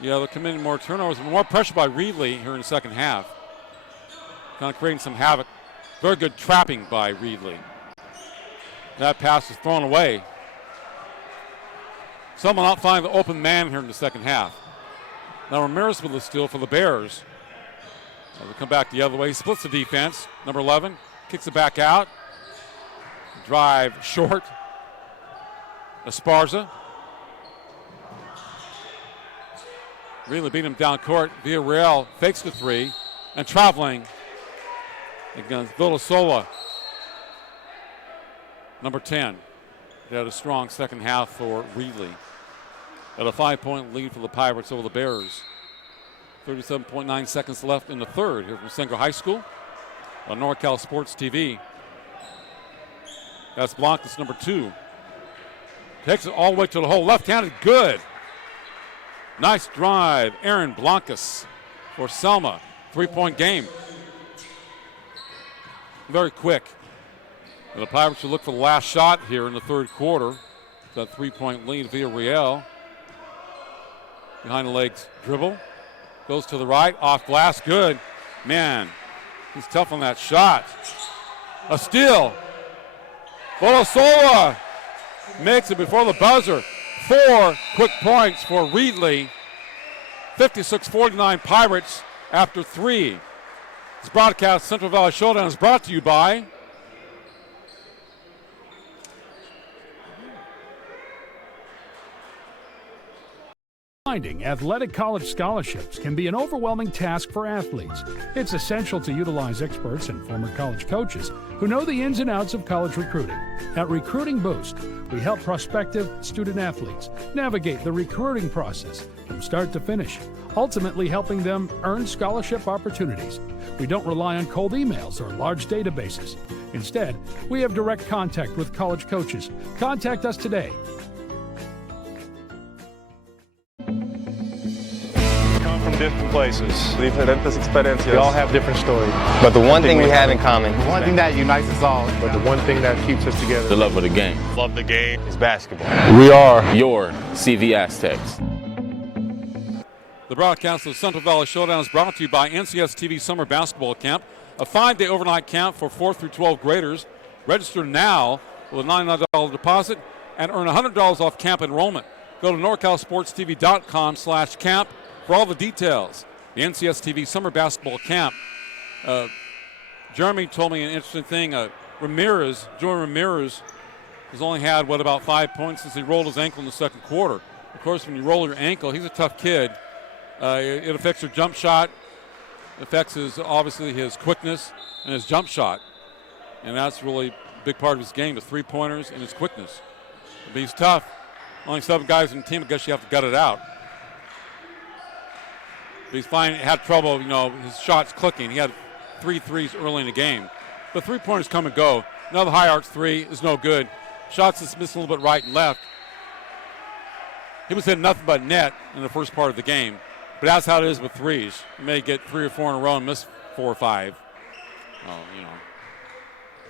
Yeah, they're committing more turnovers, more pressure by Reedley here in the second half. Kind of creating some havoc Very good trapping by Reedley. That pass is thrown away. Someone not finding the open man here in the second half. Now Ramirez with the steal for the Bears. So they come back the other way. He splits the defense. Number 11 kicks it back out. Drive short. Esparza. Really beat him down court. Villarreal fakes the three. And traveling against Villasola. Number 10. They had a strong second half for Reedley. At a 5-point lead for the Pirates over the Bears. 37.9 seconds left in the third here from Senga High School on NorCal Sports TV. That's Blancas, number 2. Takes it all the way to the hole. Left-handed, good. Nice drive, Aaron Blancas for Selma. 3-point game. Very quick. And the Pirates will look for the last shot here in the third quarter. That 3-point lead, Villarreal. Behind the legs dribble. Goes to the right, off glass, good. Man, he's tough on that shot. A steal. Villasola makes it before the buzzer. 4 quick points for Reedley. 56-49 Pirates after 3. This broadcast, Central Valley Showdown, is brought to you by Finding athletic college scholarships can be an overwhelming task for athletes. It's essential to utilize experts and former college coaches who know the ins and outs of college recruiting. At Recruiting Boost, we help prospective student athletes navigate the recruiting process from start to finish, ultimately helping them earn scholarship opportunities. We don't rely on cold emails or large databases. Instead, we have direct contact with college coaches. Contact us today. From different places. Diferentes experiencias. We all have different stories. But the one thing we have in common. One thing that unites us all. But the one thing that keeps us together. The love of the game. Love the game is basketball. We are your CV Aztecs. the broadcast of the Central Valley Showdown is brought to you by NCS TV Summer Basketball Camp, a 5-day overnight camp for 4th through 12th graders. Register now with a $99 deposit and earn $100 off camp enrollment. Go to NorCalSportsTV.com/camp for all the details. The NCS TV Summer Basketball Camp. Jeremy told me an interesting thing. Jordan Ramirez has only had, about 5 points since he rolled his ankle in the second quarter. Of course, when you roll your ankle, he's a tough kid. It affects your jump shot. It affects obviously his quickness and his jump shot. And that's really a big part of his game, his three-pointers and his quickness. But he's tough. Only 7 guys in the team. I guess you have to gut it out. But he's had trouble, his shots clicking. He had 3 threes early in the game. The three-pointers come and go. Another high arch three is no good. Shots that's missed a little bit right and left. He was hitting nothing but net in the first part of the game. But that's how it is with threes. You may get 3 or 4 in a row and miss 4 or 5.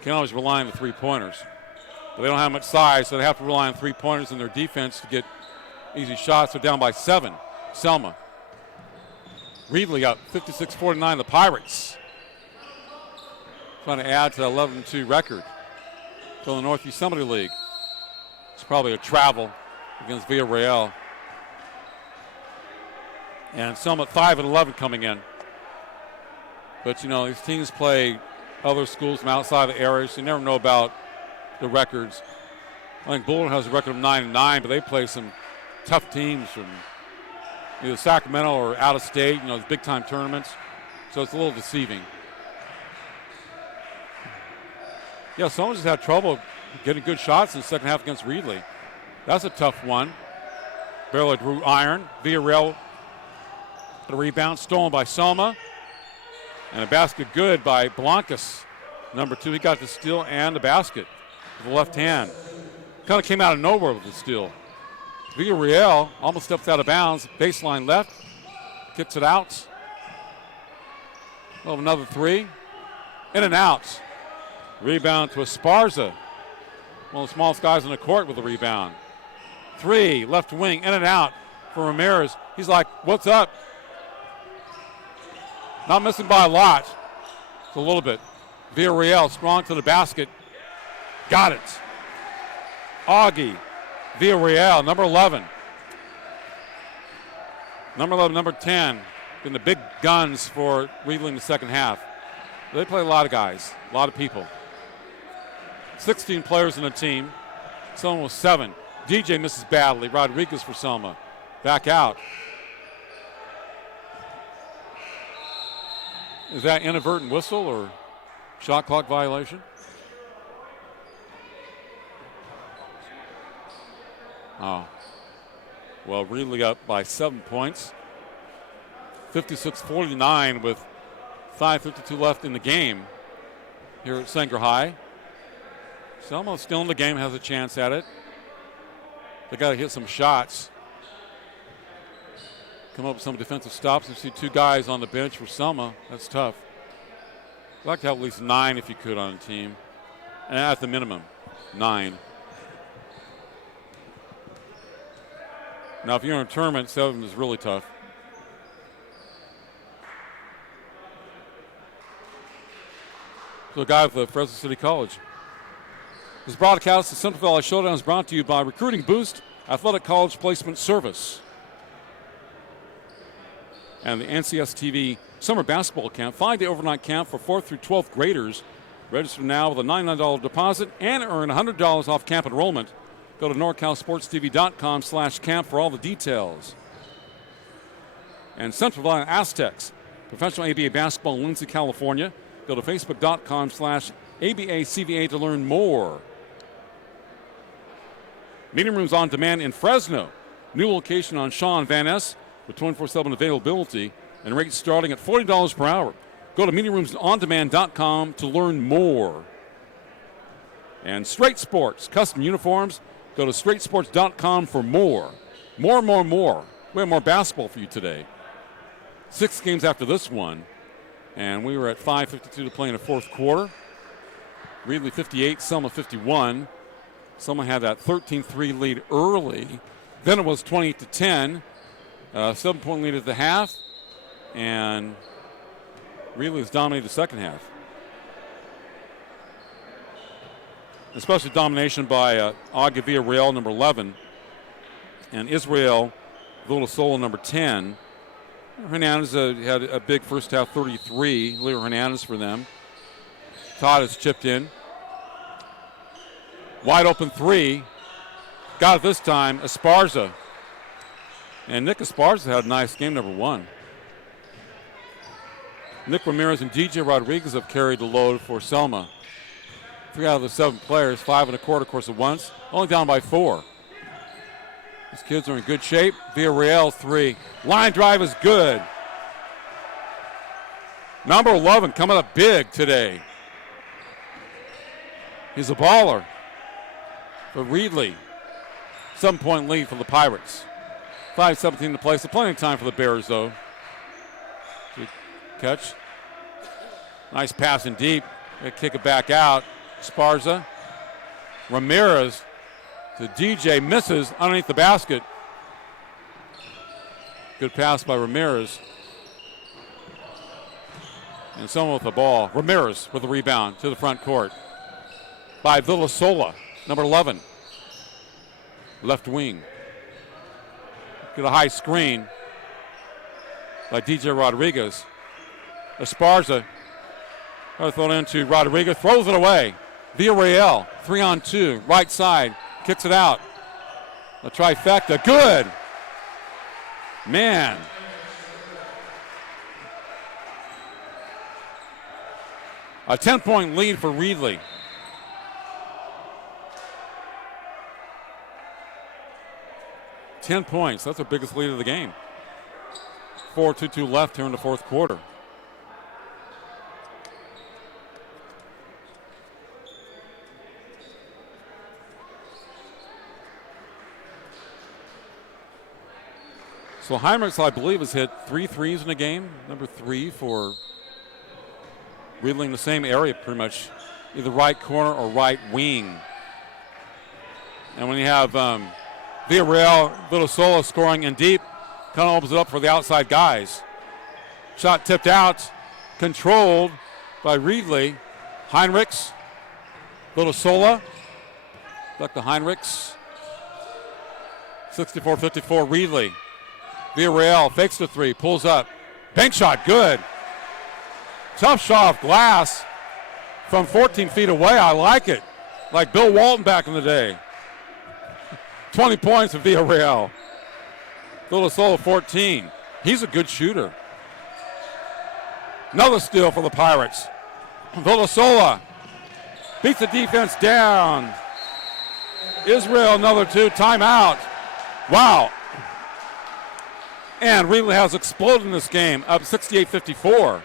Can't always rely on the three-pointers. But they don't have much size, so they have to rely on three-pointers in their defense to get easy shots. They're down by 7. Selma. Reedley up 56-49, the Pirates. Trying to add to the 11-2 record for the Northeast Summit League. It's probably a travel against Villarreal. And Selma 5-11 coming in. But, these teams play other schools from outside the area, so you never know about the records. I think Boulder has a record of 9-9, but they play some tough teams from either Sacramento or out of state, these big-time tournaments. So it's a little deceiving. Yeah, someone just had trouble getting good shots in the second half against Reedley. That's a tough one. Barely drew iron. Villarreal, the rebound stolen by Selma. And a basket good by Blancas. Number 2, he got the steal and the basket with the left hand. Kind of came out of nowhere with the steal. Villarreal almost steps out of bounds. Baseline left. Kicks it out. Another 3. In and out. Rebound to Esparza. One of the smallest guys on the court with the rebound. 3, left wing, in and out for Ramirez. He's like, what's up? Not missing by a lot. It's a little bit. Villarreal strong to the basket. Got it. Augie. Villarreal, number 11. Number 11, number 10. In the big guns for Reedley in the second half. They play a lot of guys, a lot of people. 16 players in the team. Selma was 7. DJ misses badly. Rodriguez for Selma. Back out. Is that inadvertent whistle or shot clock violation? Oh. Well, Reedley up by 7 points. 56-49 with 5:52 left in the game here at Sanger High. Selma still in the game, has a chance at it. They got to hit some shots. Come up with some defensive stops. You see 2 guys on the bench for Selma. That's tough. I'd like to have at least 9 if you could on a team. And at the minimum, 9. Now, if you're in a tournament, 7 is really tough. So a guy with Fresno City College. This broadcast, the Central Valley Showdown, is brought to you by Recruiting Boost, Athletic College Placement Service. And the NCSTV Summer Basketball Camp, 5-day overnight camp for 4th through 12th graders. Register now with a $99 deposit and earn $100 off camp enrollment. Go to NorCalSportsTV.com/camp for all the details. And Central Valley Aztecs, professional ABA basketball in Lindsay, California. Go to Facebook.com/ABACVA to learn more. Meeting rooms on demand in Fresno. New location on Sean Van Ness with 24/7 availability and rates starting at $40 per hour. Go to meetingroomsondemand.com to learn more. And Straight Sports, custom uniforms. Go to straightsports.com for more. More. We have more basketball for you today. 6 games after this one. And we were at 5:52 to play in the fourth quarter. Reedley 58, Selma 51. Selma had that 13-3 lead early. Then it was 20-10. 7-point lead at the half. And Reedley has dominated the second half. Especially domination by Augie Villarreal, number 11. And Israel Villasola, number 10. Hernandez had a big first half, 33. Leo Hernandez for them. Todd has chipped in. Wide open 3. Got it this time, Esparza. And Nick Esparza had a nice game, number 1. Nick Ramirez and DJ Rodriguez have carried the load for Selma. 3 out of the 7 players, 5 1/4 course at once. Only down by 4. These kids are in good shape. Villarreal 3. Line drive is good. Number 11 coming up big today. He's a baller for Reedley. 7-point lead for the Pirates. 5:17 to play, so plenty of time for the Bears, though. Good catch. Nice pass in deep. They kick it back out. Esparza. Ramirez to DJ, misses underneath the basket. Good pass by Ramirez. And someone with the ball. Ramirez with the rebound to the front court. By Villasola, number 11. Left wing. Get a high screen by DJ Rodriguez. Esparza. Thrown into Rodriguez. Throws it away. Villarreal, 3-on-2. Right side. Kicks it out. A trifecta. Good. Man. A 10-point lead for Reedley. $10 points. That's the biggest lead of the game. 4:22 left here in the fourth quarter. So Heinrichs, I believe, has hit 3 threes in the game. Number 3 for Reedley in the same area, pretty much, either right corner or right wing. And when you have Villarreal, Villasola scoring in deep, kind of opens it up for the outside guys. Shot tipped out, controlled by Reedley. Heinrichs. Villasola. Back to Heinrichs. 64-54, Reedley. Villarreal fakes the three, pulls up. Bank shot, good. Tough shot off glass from 14 feet away. I like it. Like Bill Walton back in the day. 20 points for Villarreal. Villasola 14. He's a good shooter. Another steal for the Pirates. Villasola beats the defense down. Israel, another two. Timeout. Wow. And Reedley has exploded in this game, up 68-54.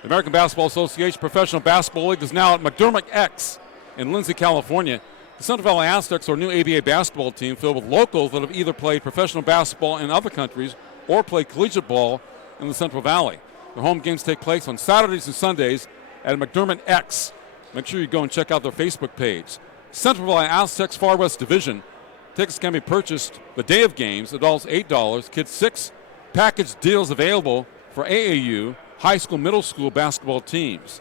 The American Basketball Association Professional Basketball League is now at McDermott X in Lindsay, California. The Central Valley Aztecs are a new ABA basketball team filled with locals that have either played professional basketball in other countries or played collegiate ball in the Central Valley. The home games take place on Saturdays and Sundays at McDermott X. Make sure you go and check out their Facebook page. Central Valley Aztecs Far West Division. Tickets can be purchased the day of games. Adults $8, kids $6. Package deals available for AAU, high school, middle school basketball teams.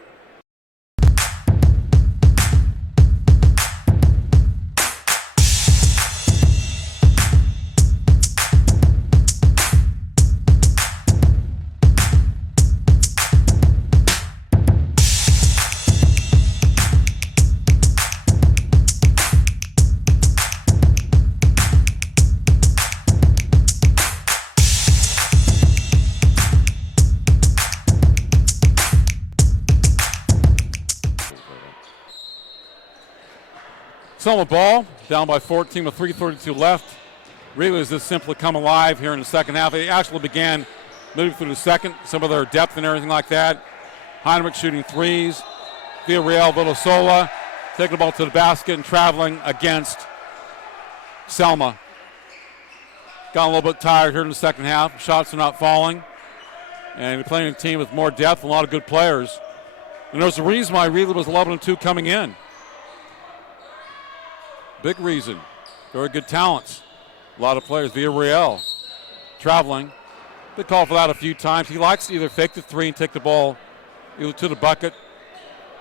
Selma ball, down by 14 with 3:32 left. Reedley has just simply come alive here in the second half. They actually began moving through the second, some of their depth and everything like that. Heinrich shooting threes. Villarreal, Villasola taking the ball to the basket and traveling against Selma. Got a little bit tired here in the second half. Shots are not falling. And you're playing a team with more depth and a lot of good players. And there's a reason why Reedley was 11-2 coming in. Big reason. Very good talents. A lot of players. Villarreal traveling. They call for that a few times. He likes to either fake the three and take the ball either to the bucket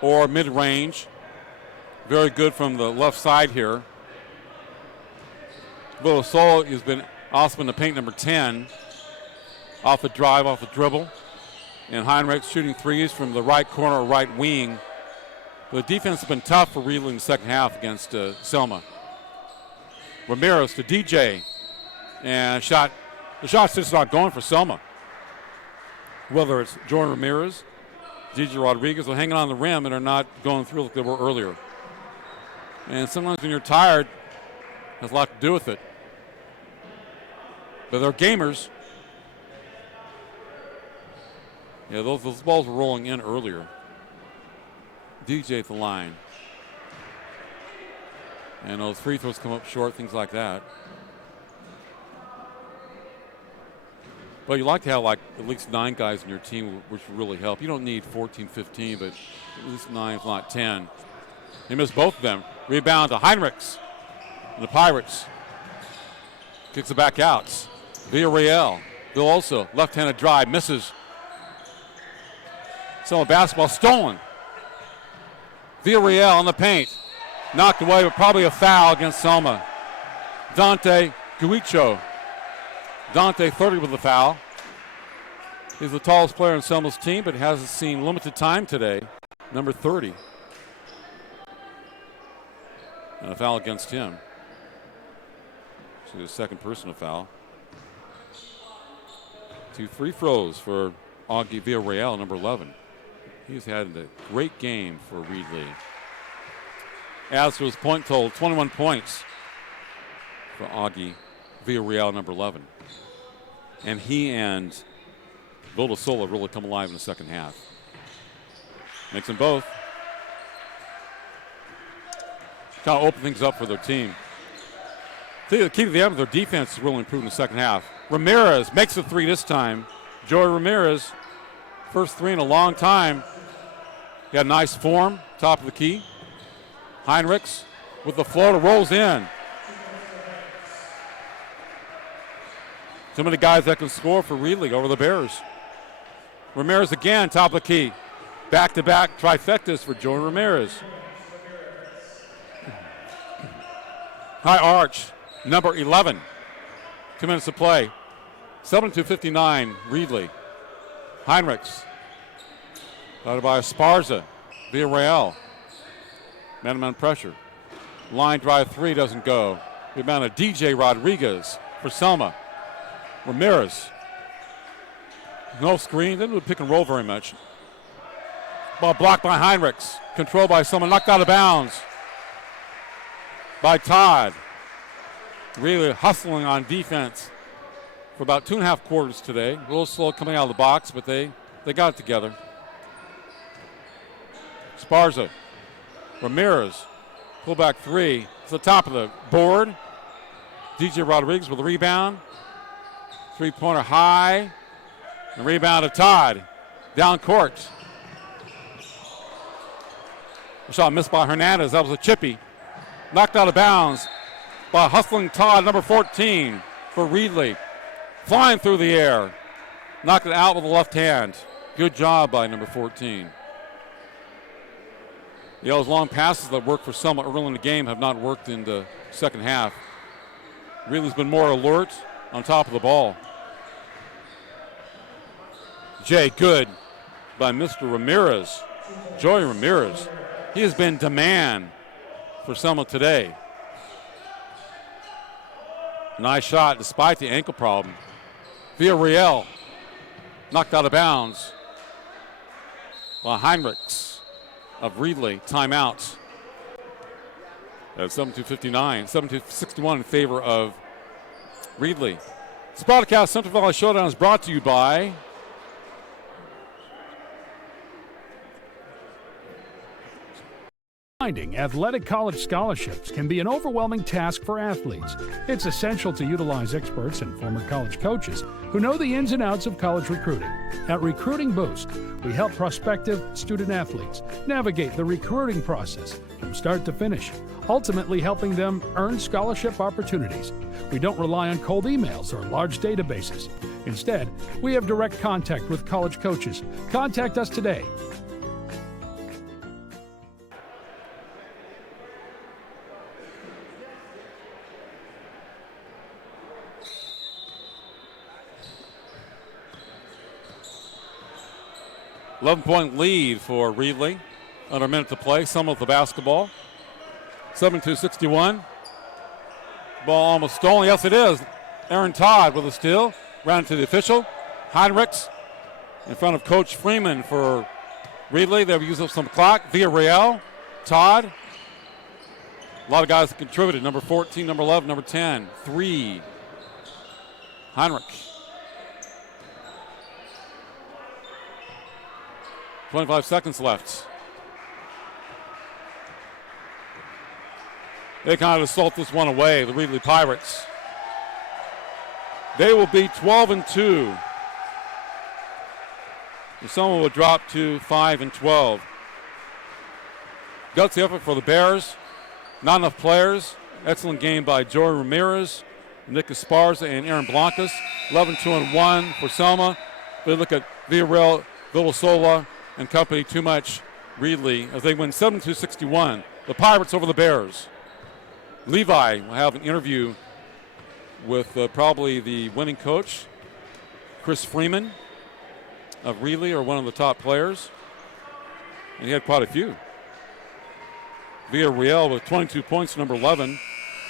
or mid-range. Very good from the left side here. Villasola has been also in the paint, number 10. Off the drive, off the dribble. And Heinrich shooting threes from the right corner or right wing. The defense has been tough for Reedley in the second half against Selma. Ramirez to DJ. And the shot's just not going for Selma. Whether it's Jordan Ramirez, DJ Rodriguez, they're hanging on the rim and are not going through like they were earlier. And sometimes when you're tired, it has a lot to do with it. But they're gamers. Yeah, those balls were rolling in earlier. DJ at the line. And those free throws come up short, things like that. But you like to have like at least 9 guys in your team, which would really help. You don't need 14, 15, but at least 9, if not 10. They missed both of them. Rebound to Heinrichs. And the Pirates. Kicks it back out. Villarreal. Villosa, left-handed drive, misses. Selma basketball stolen. Villarreal in the paint. Knocked away, but probably a foul against Selma. Dante Guicho. Dante 30 with the foul. He's the tallest player in Selma's team, but has seen limited time today. Number 30. And a foul against him. So the second personal foul. 2 free throws for Augie Villarreal, number 11. He's had a great game for Reedley. As for his point total, 21 points for Augie Villarreal, number 11. And he and Villasola really come alive in the second half. Makes them both. Kind of open things up for their team. The key to the end of their defense is really improved in the second half. Ramirez makes the three this time. Joey Ramirez, first three in a long time. Got a nice form, top of the key. Heinrichs with the floater, rolls in. Too many guys that can score for Reedley over the Bears. Ramirez again, top of the key. Back-to-back trifectas for Joey Ramirez. High arch, number 11. 2 minutes to play. 7-2-59, Reedley. Heinrichs. Followed by Esparza. Villarreal. Man-to-man pressure. Line drive 3 doesn't go. Rebound of DJ Rodriguez for Selma. Ramirez. No screen. Didn't do pick and roll very much. Ball blocked by Heinrichs. Controlled by Selma. Knocked out of bounds by Todd. Really hustling on defense for about 2.5 quarters today. A little slow coming out of the box, but they got it together. Esparza. Ramirez. Pullback 3. It's the top of the board. DJ Rodriguez with a rebound. 3-pointer high. And rebound of Todd. Down court. A shot missed by Hernandez. That was a chippy. Knocked out of bounds by hustling Todd, number 14 for Reedley. Flying through the air. Knocked it out with the left hand. Good job by number 14. Those long passes that worked for Selma early in the game have not worked in the second half. Reedley's been more alert on top of the ball. Jay, good by Mr. Ramirez. Joey Ramirez. He has been demand for Selma today. Nice shot despite the ankle problem. Villarreal knocked out of bounds by Heinrichs of Reedley. Timeout at 7-2-59, 7-2-61 in favor of Reedley. This broadcast, Central Valley Showdown, is brought to you by Finding athletic college scholarships can be an overwhelming task for athletes. It's essential to utilize experts and former college coaches who know the ins and outs of college recruiting. At Recruiting Boost, we help prospective student athletes navigate the recruiting process from start to finish, ultimately helping them earn scholarship opportunities. We don't rely on cold emails or large databases. Instead, we have direct contact with college coaches. Contact us today. .11 lead for Reedley. Under a minute to play. Selma with the basketball. 7-2-61. Ball almost stolen. Yes, it is. Aaron Todd with a steal. Round to the official. Heinrichs in front of Coach Freeman for Reedley. They've used up some clock. Villarreal. Todd. A lot of guys that contributed. Number 14, number 11, number 10. 3. Heinrich. 25 seconds left. They kind of assault this one away, the Reedley Pirates. They will be 12-2. And Selma will drop to 5-12. Gutsy effort for the Bears. Not enough players. Excellent game by Joey Ramirez, Nick Esparza, and Aaron Blancas. 11-2-1 for Selma. They look at Villarreal, Villasola, and company too much Reedley as they win 7-2-61. The Pirates over the Bears. Levi will have an interview with probably the winning coach, Chris Freeman of Reedley, or one of the top players. And he had quite a few. Villarreal with 22 points, number 11.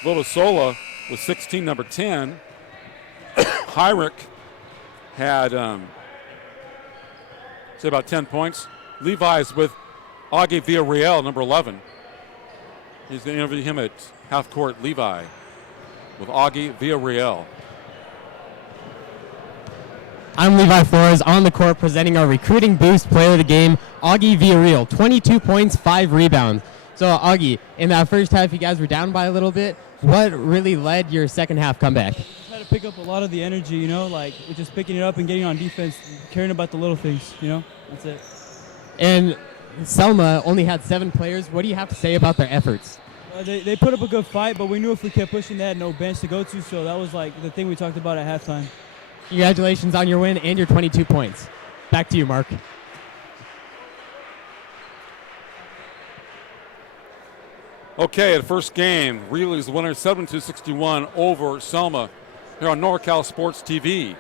Villasola with 16, number 10. Heinrich had say about 10 points. Levi's with Augie Villarreal, number 11. He's going to interview him at half court. Levi with Augie Villarreal. I'm Levi Flores on the court presenting our Recruiting Boost player of the game, Augie Villarreal. 22 points, 5 rebounds. So, Augie, in that first half, you guys were down by a little bit. What really led your second half comeback? Try to pick up a lot of the energy, like just picking it up and getting on defense, caring about the little things, That's it. And Selma only had 7 players. What do you have to say about their efforts? They put up a good fight, but we knew if we kept pushing, they had no bench to go to, so that was like the thing we talked about at halftime. Congratulations on your win and your 22 points. Back to you, Mark. Okay, the first game, Reedley's the winner, 72-61 over Selma here on NorCal Sports TV.